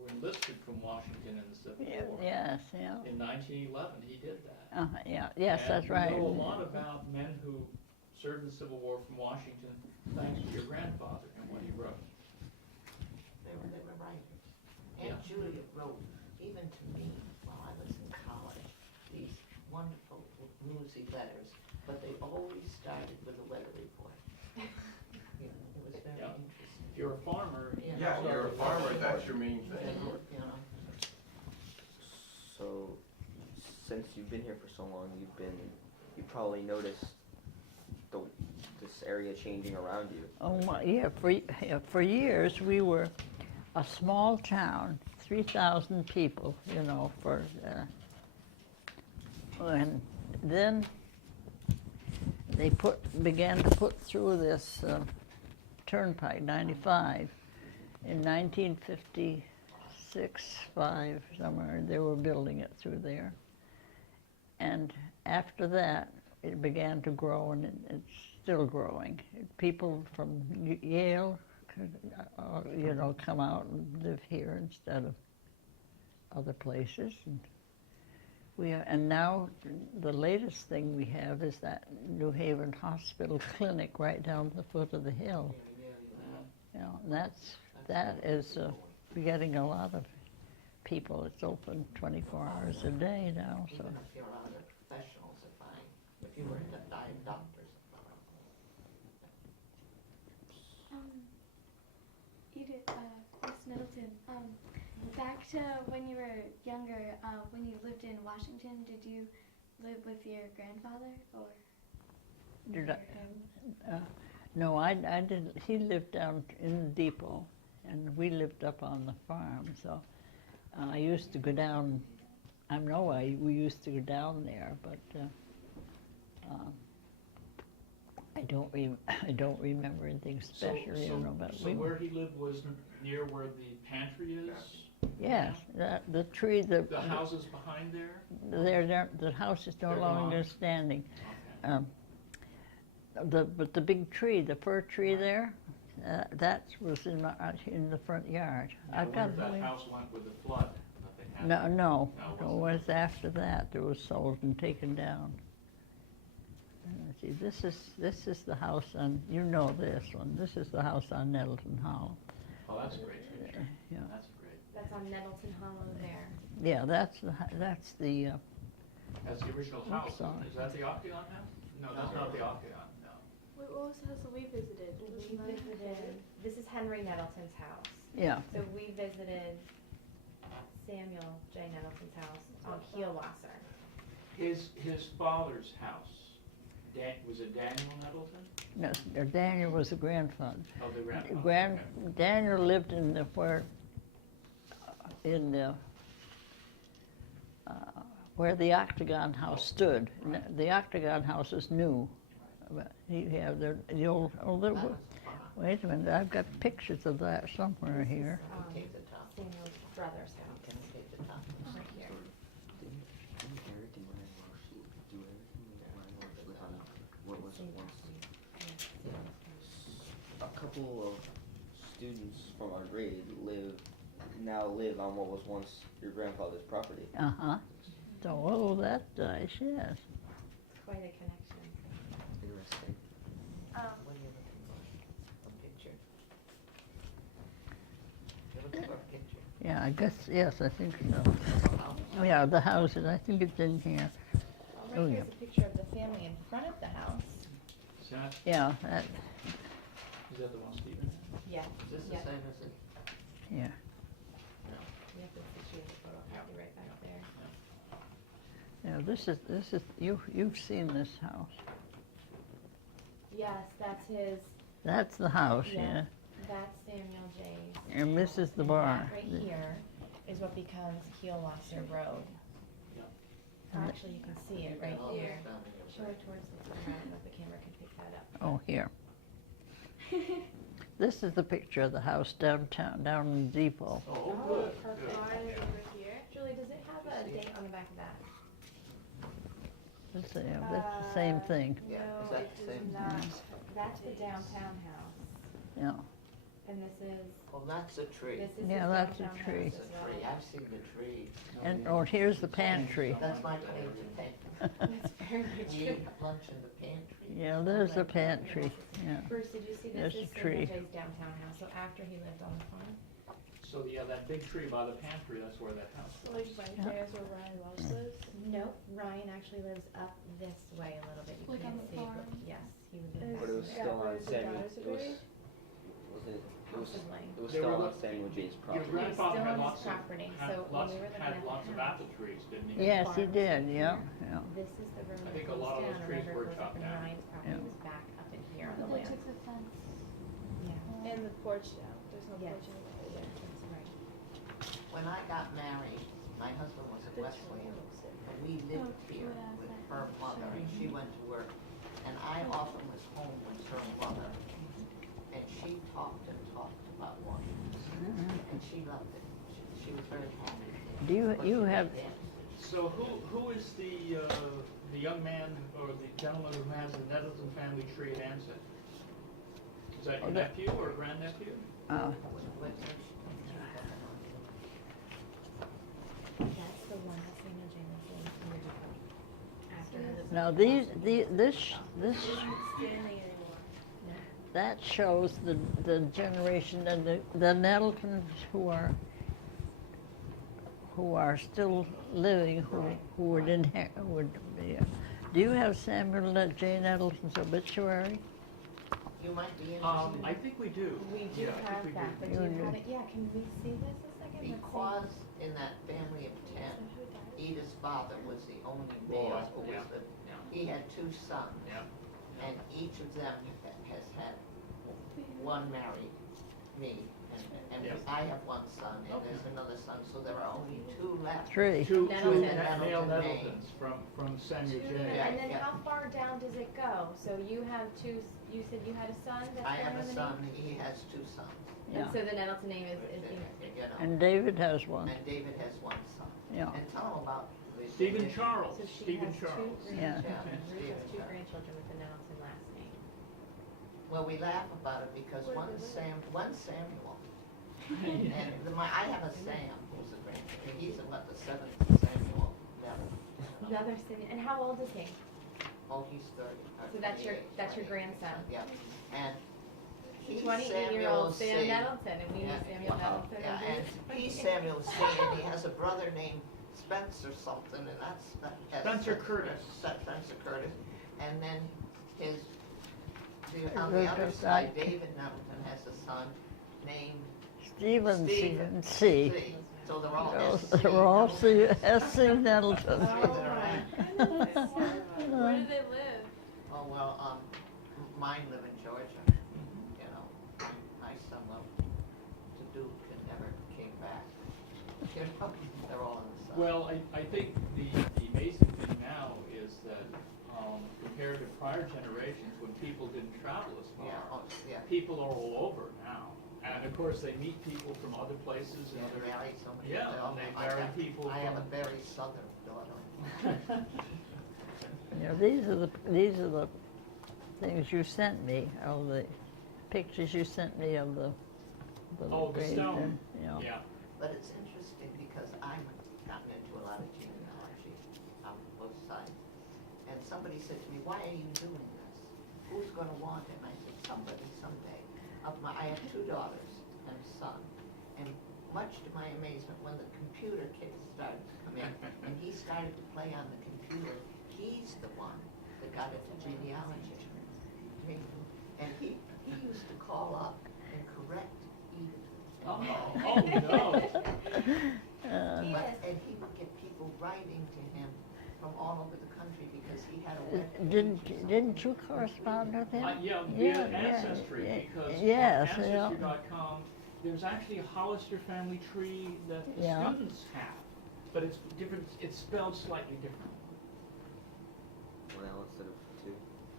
were enlisted from Washington in the Civil War. Yes, yeah. In 1911, he did that. Yes, that's right. And we know a lot about men who served in the Civil War from Washington, thanks to your grandfather and what he wrote. They were writers. Yeah. Aunt Julia wrote, even to me, while I was in college, these wonderful bluesy letters, but they always started with a weather report. You know, it was very Yeah. interesting. If you're a farmer, Yeah, you're a farmer, that's your main thing. You know, So, since you've been here for so long, you probably noticed this area changing around you. Oh, yeah, for years, we were a small town, 3,000 people, and then they began to put through this Turnpike 95 in 1956, 5, somewhere. They were building it through there. And after that, it began to grow, and it's still growing. People from Yale could, come out and live here instead of other places. And now the latest thing we have is that New Haven Hospital Clinic right down the foot of the hill. And that is getting a lot of people. It's open 24 hours a day now. So. even if you're out of professionals are fine. If you were a doctor, Edith, Miss Nettleton, back to when you were younger, when you lived in Washington, did you live with your grandfather or Did your I- family? No, I didn't. He lived down in the depot, and we lived up on the farm. So I used to go down. We used to go down there, but I don't remember anything special, But So where he lived was near where the pantry is? yes, the tree, The houses behind there? the house is no They're longer gone. standing. Okay. But the big tree, the fir tree there, that was in the front yard. Now, I've got where that house went with the flood that they had? No, it it wasn't. was after that. It was sold and taken down. See, this is the house on. You know this one. This is the house on Nettleton Hollow. Oh, that's a great picture. Yeah, That's That's great. on Nettleton Hollow there. yeah. That's the. That's the original house. sorry. Is that the Octagon house? No, that's not the Octagon, no. Wait, what was the house that we visited? We visited, this is Henry Nettleton's house. Yeah. So we visited Samuel J. Nettleton's house on Hiawatha. His father's house, was it Daniel Nettleton? No, Daniel was the grandfather. Oh, the grandfather. Okay. Daniel lived in the where the Octagon house stood. The Octagon house is new. But you have the old. that was fine. Wait a minute, I've got pictures of that somewhere here. Take the top. Samuel's brother's house. Can we take the top? Right here. Didn't everything when I watched you do everything when I watched was on what was once a couple of students from our grade lived now live on what was once your grandfather's property. Uh-huh. So all of that dies, yes. It's quite a connection. Interesting. What are you looking for? A picture? You're looking for a picture? Yeah, I guess, yes, I think so. Oh, yeah, the houses, I think it's in here. Right Oh, here's yeah. a picture of the family in front of the house. Is that, Yeah, that, is that the one Stephen had? Yeah. Is this the Yeah. same as it? yeah. You have the picture of the photocopy right back there. Yeah, this is, you've seen this house. Yes, that's his. That's the house, yeah. That's Samuel J's. And this is the And barn. that right here is what becomes Kielwasser Road. Yeah. Actually, you can see it right All this here. down here. Show it towards the camera, I don't know if the camera can pick that up. Oh, here. This is the picture of the house downtown, down in the depot. Oh, good, perfect. good. Mine is over here. Julie, does it have a date on the back of that? That's the same thing, Yeah, No, is that it the does same? not. That's the downtown house. yeah. And this is, Oh, that's a tree. this is his Yeah, that's a downtown tree. house It's as a well. tree. I've seen the tree. And, oh, here's the pantry. That's my favorite thing. It's very We true. eat lunch in the pantry. Yeah, there's the pantry, yeah. Bruce, did you see There's this a is tree. Samuel J's downtown house, so after he lived on the farm? So, yeah, that big tree by the pantry, that's where that house So was. like right there's where Ryan Welsh lives. Nope, Ryan actually lives up this way a little bit. You Like on can't the see, but farm? yes, he was in Is But it was that still where on the Samuel, daughters it are was, buried? Houses Lane. it was They still were on lo- Samuel J's Your property. grandfather still had on his lots of, property, had so when lots, we were looking had at the lots of house- apple trees, didn't he? Yes, he did, yeah, yeah. This is the road I that think a goes lot of down, those trees remember were it goes up chopped and down. Ryan's property Yeah. was back up in here on the They land. took the fence. Yeah. And the porch down. There's no Yes. porch anymore. Yeah, that's right. When I got married, my husband was at Wesleyan, and we lived here with her mother, and she went to work. And I often was home with her mother, and she talked and talked about Washington, and she loved it. She was very happy. Do you have, So who is the young man or the gentleman who has the Nettleton family tree at Ansett? Is that your Oh, that- nephew or grandnephew? That's the one that Samuel J lived in the depot. After he lived now in this, Standing anymore. that shows the generation and the Nettletons who are still living, who would inherit, would be. Do you have Samuel J. Nettleton's obituary? You might be I interested, think we do. We do Yeah, I have think we that, but do. do you You have do. it? Yeah, can we see this a second? Let's see. because in that family of 10, Edith's father was the only male who was yeah. the, Yeah. he had 2 sons. Yeah. And each of them has had one married me, and Yeah. I have 1 son, and Okay. there's another son, so there are only 2 left. Three. Two Nettleton. male Nettleton name. Nettletons from Samuel Two, J. Yeah, and then yeah. how far down does it go? So you have two, you said you had a son that's I there have in a the son, name? he has 2 sons, Yeah. And so the Nettleton name is you know, And David has one, and David has 1 son. yeah. And tell him about the. Stephen Charles. So she Stephen has Charles. two Yeah. grandchildren. Ruth Stephen has 2 Charles. grandchildren with the Nettleton last name. Well, we laugh about it because one's Samuel. And I have a Sam who's a grandchild, he's what, the 7th Samuel Neville. Another Simeon. And how old is he? Oh, he's 30. So that's your 28, grandson. Yeah, and he's 28-year-old Samuel Sam C. Nettleton, and we Yeah, knew Samuel well, Nettleton. yeah, and he's Samuel C. and he has a brother named Spencer something, and that's. Spencer Curtis. Spencer Curtis, and then on Ruth the other has side, died. David Nettleton has a son named Stephen C. Stephen C. C. So they're all Those SC. are all C. S.C. Nettleton. Where do they live? Oh, well, mine live in Georgia, you know, my son loved to Duke and never came back. You know, they're all in the south. Well, I think the amazing thing now is that compared to prior generations, when people didn't travel as Yeah, far, yeah. people are all over now. And of course, they meet people from other places and other. Married somebody. Yeah, and they marry people I have a from- very southern daughter. Yeah, these are the things you sent me, of the pictures you sent me of the Oh, the grave stone. there, Yeah. But it's interesting because I've gotten into a lot of genealogy on both sides. And somebody said to me, why are you doing this? Who's going to want him? I said, somebody someday. I have 2 daughters and a son. And much to my amazement, when the computer kids started to come in, and he started to play on the computer, he's the one that got into genealogy. And he used to call up and correct Edith. Oh, no. And he would get people writing to him from all over the country because he had a web page. Didn't you correspond with him? Yeah, via Ancestry, because yes, on Ancestry.com, there's actually a Hollister family tree that the students have, but it's different, it's spelled slightly different. One L instead of 2.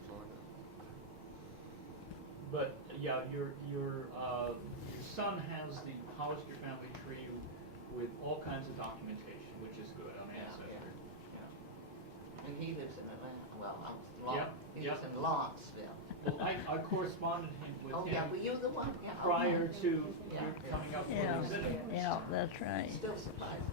Something like that. But yeah, your son has the Hollister family tree with all kinds of documentation, which is good on Ancestry. And he lives in Atlanta, he lives in Lawrenceville. Well, I corresponded with him. Oh, yeah, were you the one? Yeah, Prior to Yeah. your coming up with Yeah, exhibit. yeah, that's right. Still surprises me.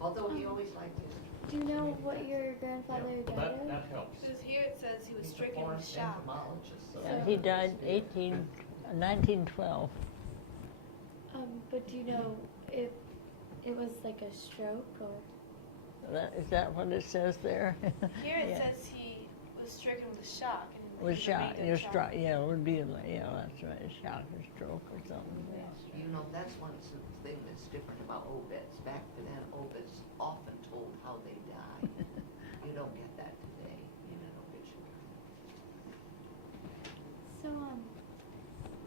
Although he always liked history. Do you know what your grandfather Yeah, died of? that helps. Because here it says he was He's a stricken with forest shock. entomologist, so. Yeah, he died 1912. But do you know if it was like a stroke or? Is that what it says there? Here it Yeah. says he was stricken with shock. And Was he shock, remained in you're shock. struck, yeah, it would be, that's right, shock or stroke or something. You know, that's one thing that's different about obits. Back then, obits often told how they died. You don't get that today in an obituary. So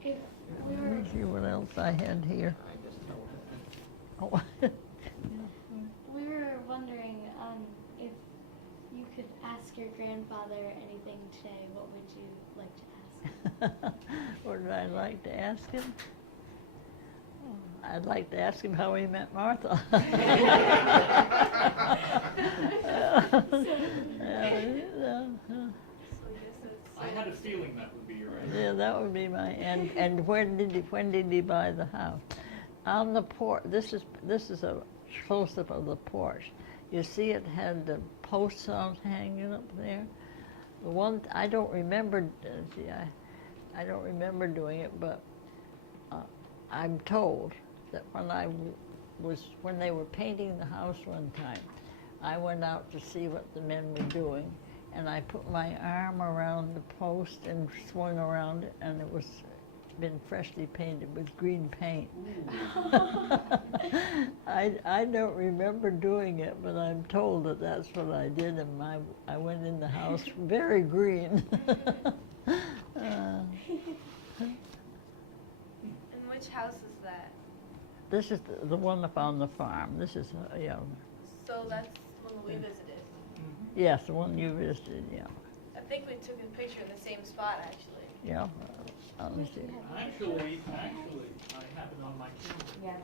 if we Let were me see what else I had here. I just told him. Oh, we were wondering if you could ask your grandfather anything today, what would you like to ask him? what would I like to ask him? I'd like to ask him how he met Martha. I had a feeling that would be your answer. Yeah, that would be my, and when did he buy the house? On the porch, this is a close-up of the porch. You see it had the posts on hanging up there? The one, I don't remember, I don't remember doing it, but I'm told that when they were painting the house one time, I went out to see what the men were doing, and I put my arm around the post and swung around it, and it was been freshly painted with green paint. I don't remember doing it, but I'm told that that's what I did, and I went in the house very green. And which house is that? This is the one up on the farm. This is, So that's the one that we visited. yes, the one you visited, yeah. I think we took a picture in the same spot, actually. Yeah, let me see. Actually, I have it on my camera.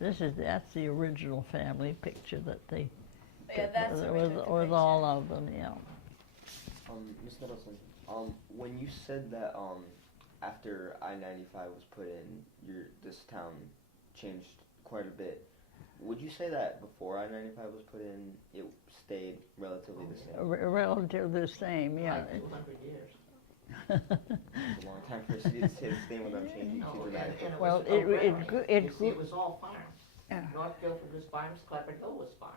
That's the original family picture that they, Yeah, that's the original with picture. all of them, yeah. Ms. Nettleton, when you said that after I-95 was put in, this town changed quite a bit. Would you say that before I-95 was put in, it stayed relatively the same? Relatively the same, yeah. Like 200 years. It's a long time for a city to stay the same without changing No, too and dramatically. it Well, was it agrarian. grew- You see, it was all farms. Yeah. North Guilford was farms, Clapper Hill was farms.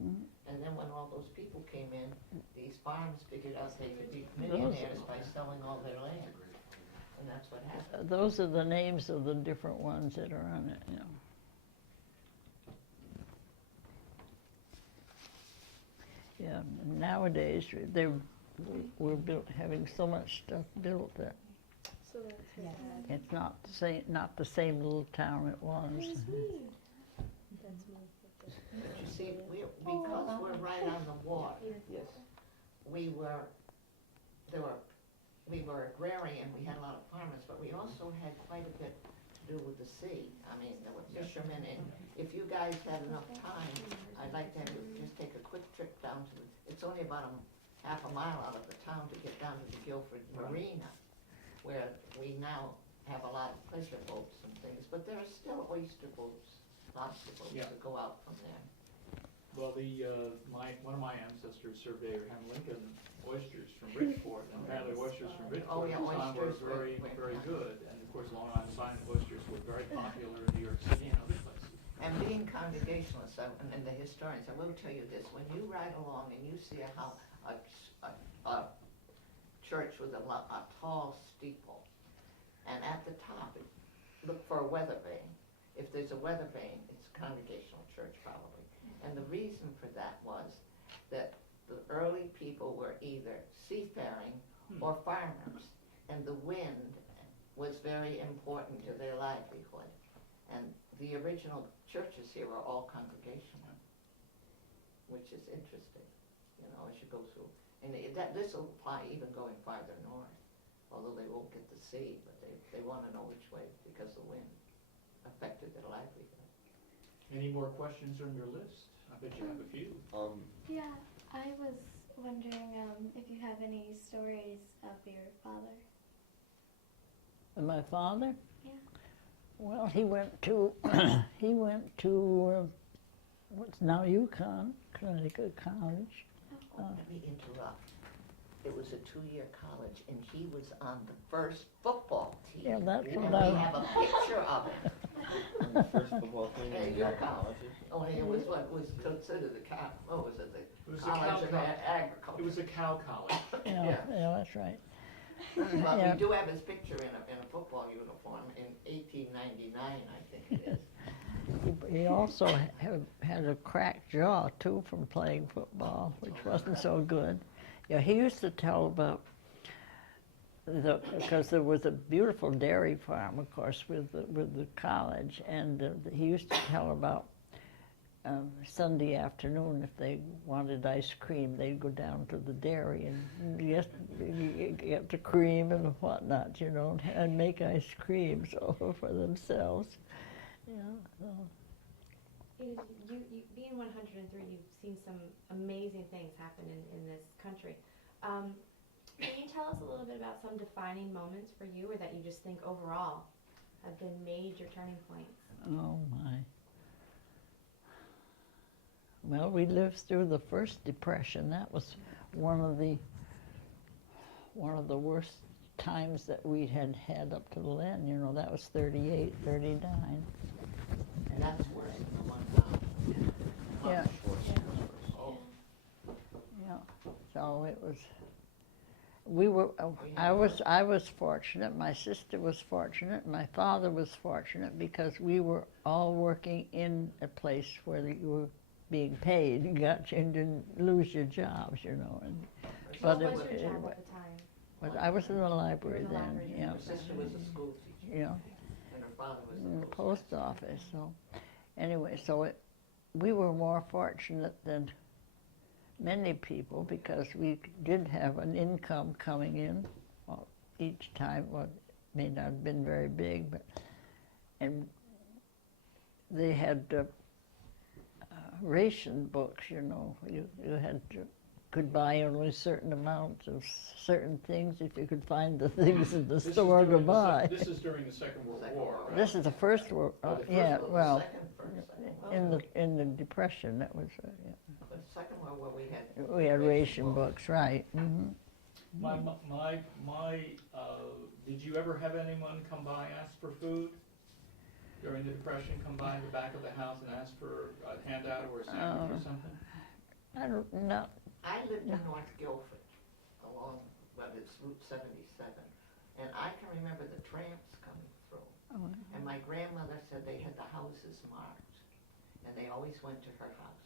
Mhm. And then when all those people came in, these farms figured out they could be millionaires by selling all their land. And that's what happened. Those are the names of the different ones that are on it, yeah. Yeah, nowadays, we're having so much stuff built that So that's it's not the same little town it was. But you see, because we're right on the water, Yes. we were agrarian, we had a lot of farmers, but we also had quite a bit to do with the sea. I mean, there were fishermen, and if you guys had enough time, I'd like to have you just take a quick trip down to it's only about half a mile out of the town to get down to the Guilford Marina, where we now have a lot of pleasure boats and things, but there are still oyster boats, lots of boats Yeah. that go out from there. Well, one of my ancestors surveyed Lincoln oysters from Bridgeport, and apparently oysters from Oh, Bridgeport yeah, at the time were oysters were- very, were- very good. And of course, Long Island Sound oysters were very popular in New York City and other places. And being Congregationalists, and the historians, I will tell you this, when you ride along and you see a church with a tall steeple, and at the top, look for a weather vane. If there's a weather vane, it's a Congregational church probably. And the reason for that was that the early people were either seafaring or farmers, and the wind was very important to their livelihood. And the original churches here are all Congregational, which is interesting, you know, as you go through. And this will apply even going farther north, although they won't get the sea, but they want to know which way because the wind affected their livelihood. Any more questions on your list? I bet you have a few. Yeah, I was wondering if you have any stories of your father. And my father? Yeah. Well, he went to what's now UConn, Connecticut College. Let me interrupt. It was a 2-year college, and he was on the first football team. Yeah, that's And what we I. have a picture of it. And the first football team At in your that college. Only it was what was considered the what was it, It was the a College of cow- Agriculture. It was a cow college. Yeah, that's right. But Yeah. we do have his picture in a football uniform in 1899, I think it is. He also had a cracked jaw too from playing football, which wasn't so good. Yeah, he used to tell about because there was a beautiful dairy farm, of course, with the college, and he used to tell about Sunday afternoon if they wanted ice cream, they'd go down to the dairy and get the cream and whatnot, you know, and make ice cream for themselves. Yeah. So. You being 103, you've seen some amazing things happen in this country. Can you tell us a little bit about some defining moments for you, or that you just think overall have been major turning points? Oh my. Well, we lived through the first depression. That was one of the worst times that we had up to then. You know, that was 38, 39. And that's worse than the one now. Yeah. Oh, Yeah. So it was. We were. I was fortunate. My sister was fortunate. My father was fortunate because we were all working in a place where you were being paid. You didn't lose your jobs, you know. And What was your job at the time? but I was in the library You were in the then. library. Yeah. her sister was a school teacher, Yeah. and her father was In the a post office. So anyway, we were more fortunate than many people because we did have an income coming in each time. Well, it may not have been very big, and they had ration books. You know, you could buy only a certain amount of certain things if you could find the things in the This is store to during the buy. This is during the Second World War, right? This is the first war. Oh, the first Yeah, Well, the well, second first, I think. in the depression, that was. Yeah. The second one where we had. We had ration books, right. Mm-hmm. Did you ever have anyone come by, ask for food? During the Depression, come by in the back of the house and ask for a handout or a sandwich or something? I don't know. I lived in North Guilford along, it's Route 77, and I can remember the tramps coming through. Oh, And my grandmother said they had the houses marked, and they always went to her house.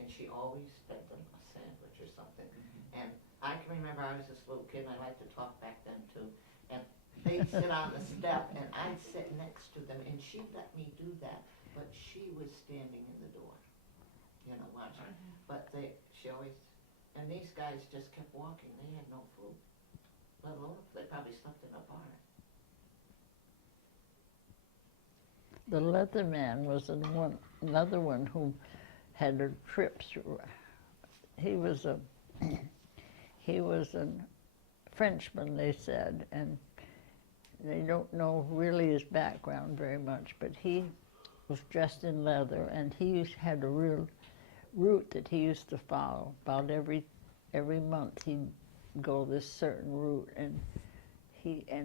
And she always fed them a sandwich or something. And I can remember I was this little kid, and I liked to talk back then too. And they'd sit on the step, and I'd sit next to them, and she'd let me do that. But she was standing in the door, you know, watching. But she always, and these guys just kept walking. They had no food, let alone they probably slept in a barn. The Leatherman was another one who had a trip through. He was a Frenchman, they said, and they don't know really his background very much, but he was dressed in leather, and had a real route that he used to follow. About every month he'd go this certain route, and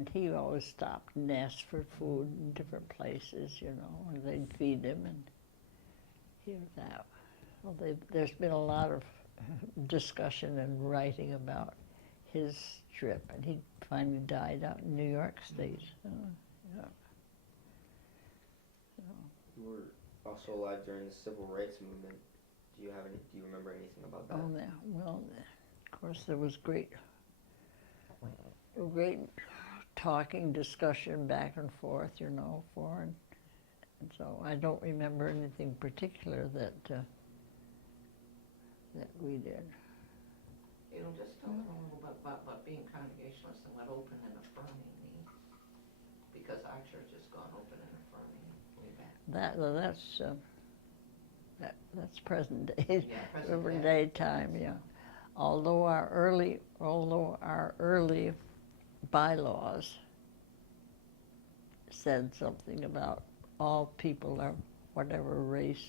he always stopped and asked for food in different places, you know, and they'd feed him and that. Well, there's been a lot of discussion and writing about his trip, and he finally died out in New York State. Yeah. So. You were also alive during the Civil Rights Movement. Do you remember anything about that? Oh, yeah. Well, of course, there was great talking, discussion back and forth, you know, and so I don't remember anything particular that we did. You know, just tell them a little bit about being Congregationalist and what open and affirming means. Because our church has gone open and affirming way back. That's present day, Yeah, present day time, yeah. Although our early bylaws said something about all people are whatever race,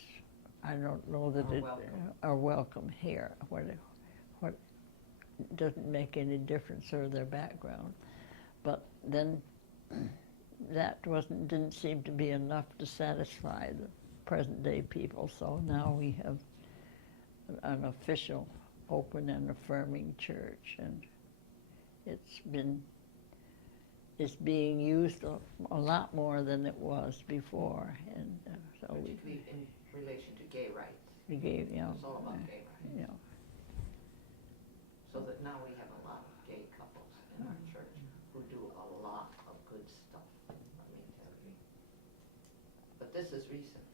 I don't know that are welcome here. What doesn't make any difference or their background, but then that didn't seem to be enough to satisfy the present day people. So now we have an official, open and affirming church, and it's being used a lot more than it was before, and so particularly in relation to gay rights. It's all about gay rights. Yeah. So that now we have a lot of gay couples in our church who do a lot of good stuff, let me tell you. But this is recent,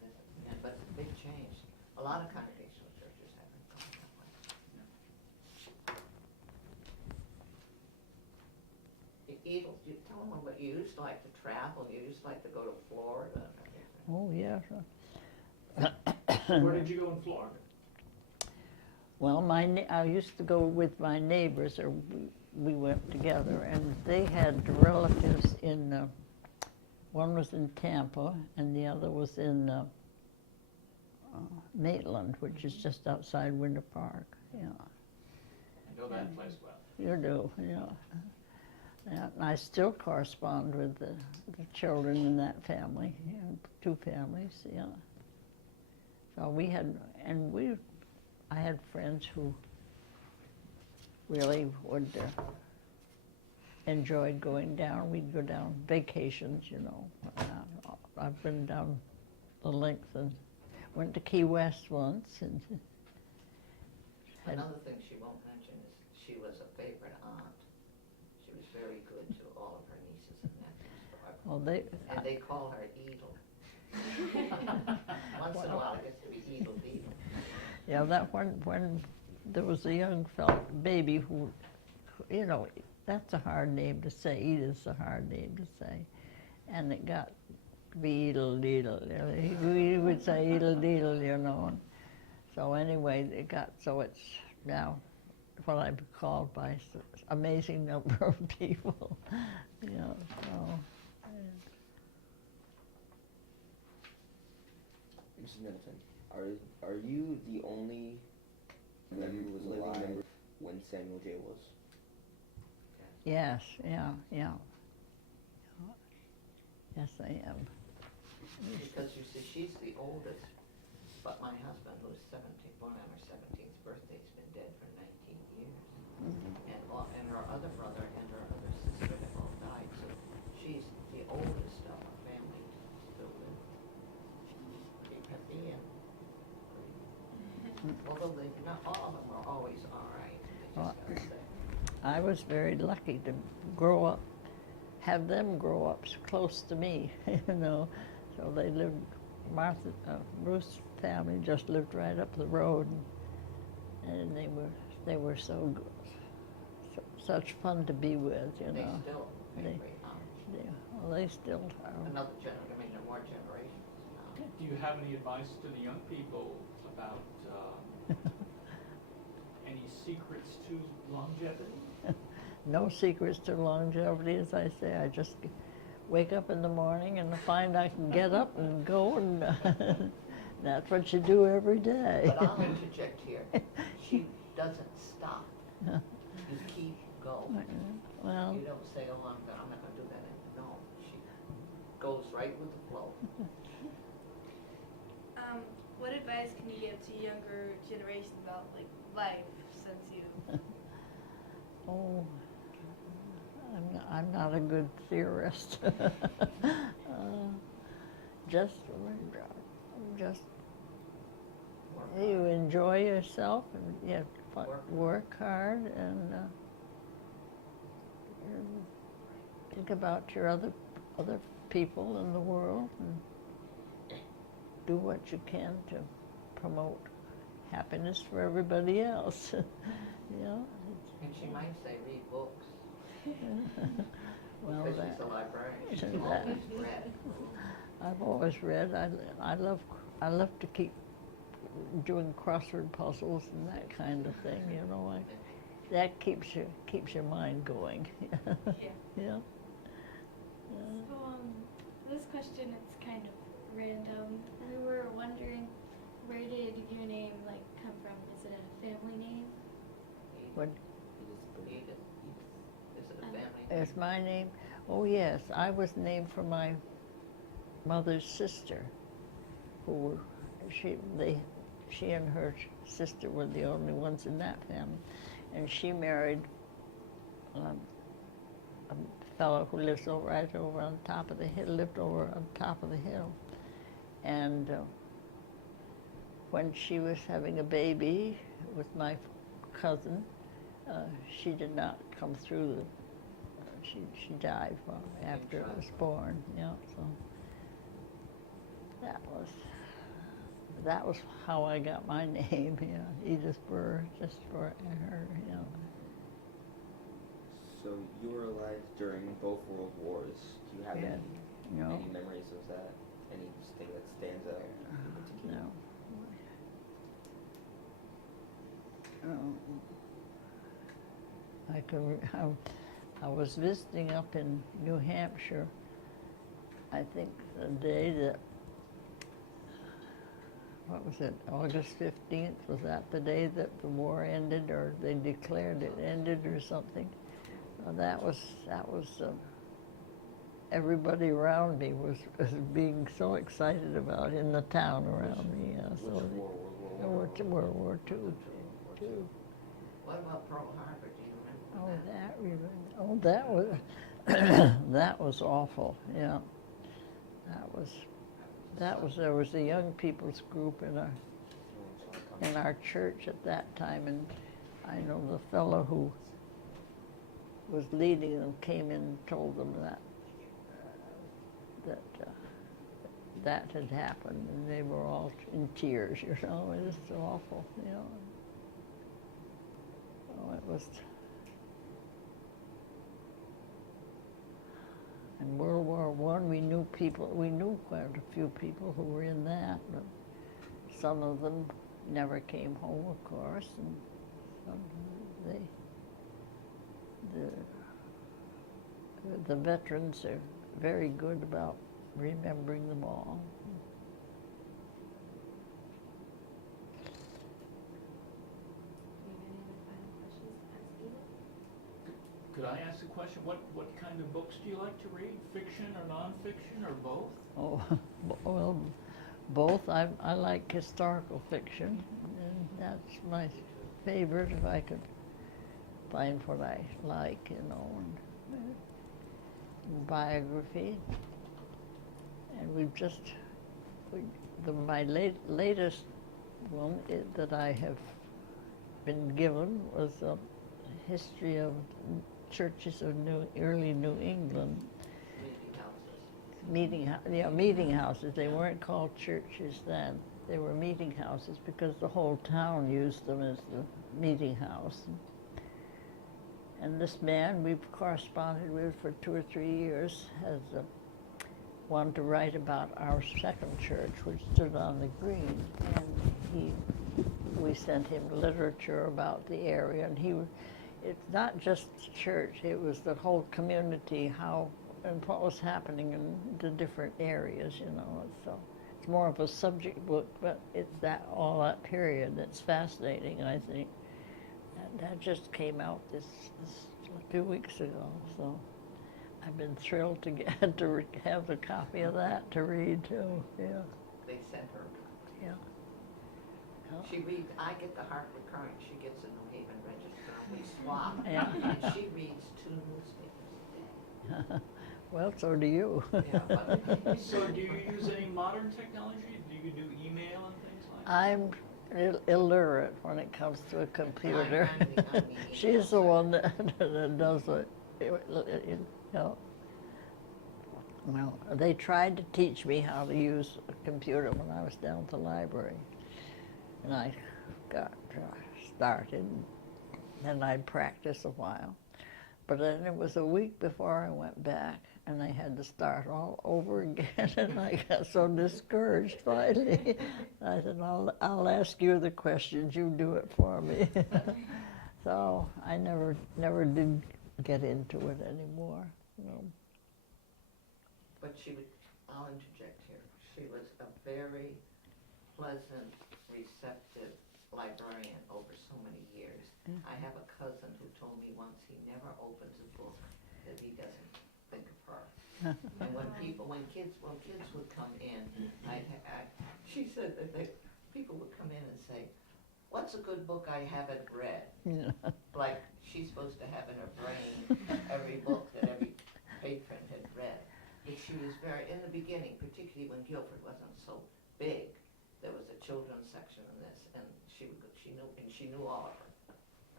but it's a big change. A lot of Congregational churches haven't gone that way. Edel, you tell them what you used to like to travel. You used to like to go to Florida and everything. Oh, yeah. Where did you go in Florida? Well, I used to go with my neighbors, or we went together, and they had relatives in, one was in Tampa, and the other was in Maitland, which is just outside Winter Park, yeah. I know that place well. You do, yeah. And I still correspond with the children in that family, two families, yeah. So I had friends who really enjoyed going down. We'd go down vacations, you know. I've been down the length and went to Key West once. And another thing she won't mention is she was a favorite aunt. She was very good to all of her nieces and nephews. Well, and they call her Edel. Once in a while it gets to be Edel Beetle. Yeah, that when there was a young baby who, you know, that's a hard name to say. Edith's a hard name to say. And it got Beedle Deedle. We would say Edel Deedle, you know. So anyway, it's now what I've called by an amazing number of people, you know, so. Mrs. Nettleton, are you the only living member when Samuel J. was? Yes, yeah. Yes, I am. Because you see, she's the oldest, but my husband, who's 17, born on her 17th birthday, has been dead for 19 years. Mm-hmm. And her other brother and her other sister have all died, so she's the oldest of our family still living. At the end. Although not all of them were always all right, I just gotta say. I was very lucky to have them grow up so close to me, you know. So they lived, Ruth's family just lived right up the road, and they were so good, such fun to be with, you know. They still make great aunts. Well, they still are. There are more generations now. Do you have any advice to the young people about any secrets to longevity? No secrets to longevity, as I say. I just wake up in the morning and find I can get up and go, and that's what you do every day. But I'll interject here. She doesn't stop. You keep going. Well, You don't say, oh, I'm not gonna do that anymore. No, she goes right with the flow. What advice can you give to younger generations about like life since you? oh, I'm not a good theorist. Just you enjoy yourself and work hard and think about your other people in the world and do what you can to promote happiness for everybody else. You know? And she might say, read books. Well, Because she's a librarian. She's that- always read. I've always read. I love to keep doing crossword puzzles and that kind of thing. You know, that keeps your mind going. Yeah. So, this question is kind of random. We were wondering, where did your name come from? Is it a family name? What? Edith. Is it a family name? Is my name? Oh yes, I was named for my mother's sister, she and her sister were the only ones in that family, and she married a fellow who lives right over on top of the hill. Lived over on top of the hill, and when she was having a baby with my cousin, she did not come through the. She died after it was born. Yeah, so that was how I got my name. Yeah, Edith Burr, just for her. You know. So you were alive during both World Wars. Do you have any memories of that? Anything that stands out in particular? No. I was visiting up in New Hampshire, I think the day that, what was it, August 15th? Was that the day that the war ended, or they declared it ended or something? That was everybody around me was being so excited about in the town around me. Which war? World War II. What about Pearl Harbor? Do you remember That was awful. Yeah, there was a young people's group in our church at that time, and I know the fellow who was leading them came in and told them that had happened, and they were all in tears. You know, it was awful. You know, it was. In World War I, we knew quite a few people who were in that, but some of them never came home, of course, and some, the veterans are very good about remembering them all. Could I ask a question? What kind of books do you like to read? Fiction or nonfiction or both? Oh, well, both. I like historical fiction, and that's my favorite if I could find what I like, you know, and biography. And my latest one that I have been given was a history of churches of early New England. Meeting houses. They weren't called churches then. They were meeting houses because the whole town used them as the meeting house. And this man we've corresponded with for 2 or 3 years has wanted to write about our second church, which stood on the green. And we sent him literature about the area, and it's not just the church, it was the whole community, how and what was happening in the different areas, you know. So it's more of a subject book, but it's all that period that's fascinating, I think. And that just came out this a few weeks ago, so I've been thrilled to get to have a copy of that to read too. Yeah. They sent her a copy. Yeah. She reads, I get the Hartford Current, she gets the New Haven Register, we swap. Yeah. And she reads 2 newspapers a day. Well, so do you. Yeah, but So do you use any modern technology? Do you do email and things like that? I'm illiterate when it comes to a computer. I'm the She's the one that does it. You know. Well, they tried to teach me how to use a computer when I was down at the library. And I got started, and I'd practice a while. But then it was a week before I went back, and I had to start all over again, and I got so discouraged finally. I said, I'll ask you the questions, you do it for me. So I never did get into it anymore. No. But I'll interject here, she was a very pleasant, receptive librarian over so many years. I have a cousin who told me once he never opens a book that he doesn't think of her. And when kids would come in, she said that people would come in and say, what's a good book I haven't read? Yeah. Like she's supposed to have in her brain every book that every patron had read. But she was in the beginning, particularly when Guilford wasn't so big, there was a children's section in this, and she knew all of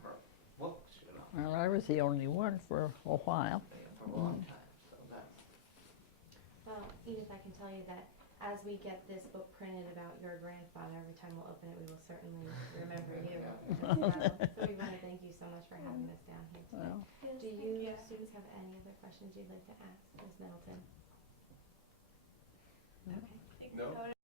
her books, you know. Well, I was the only one for a while. For a long time, so that's. Well, Edith, I can tell you that as we get this book printed about your grandfather, every time we'll open it, we will certainly remember you as well. So we want to thank you so much for having us down here today. Well, Do you students have any other questions you'd like to ask Ms. Nettleton? Okay. No?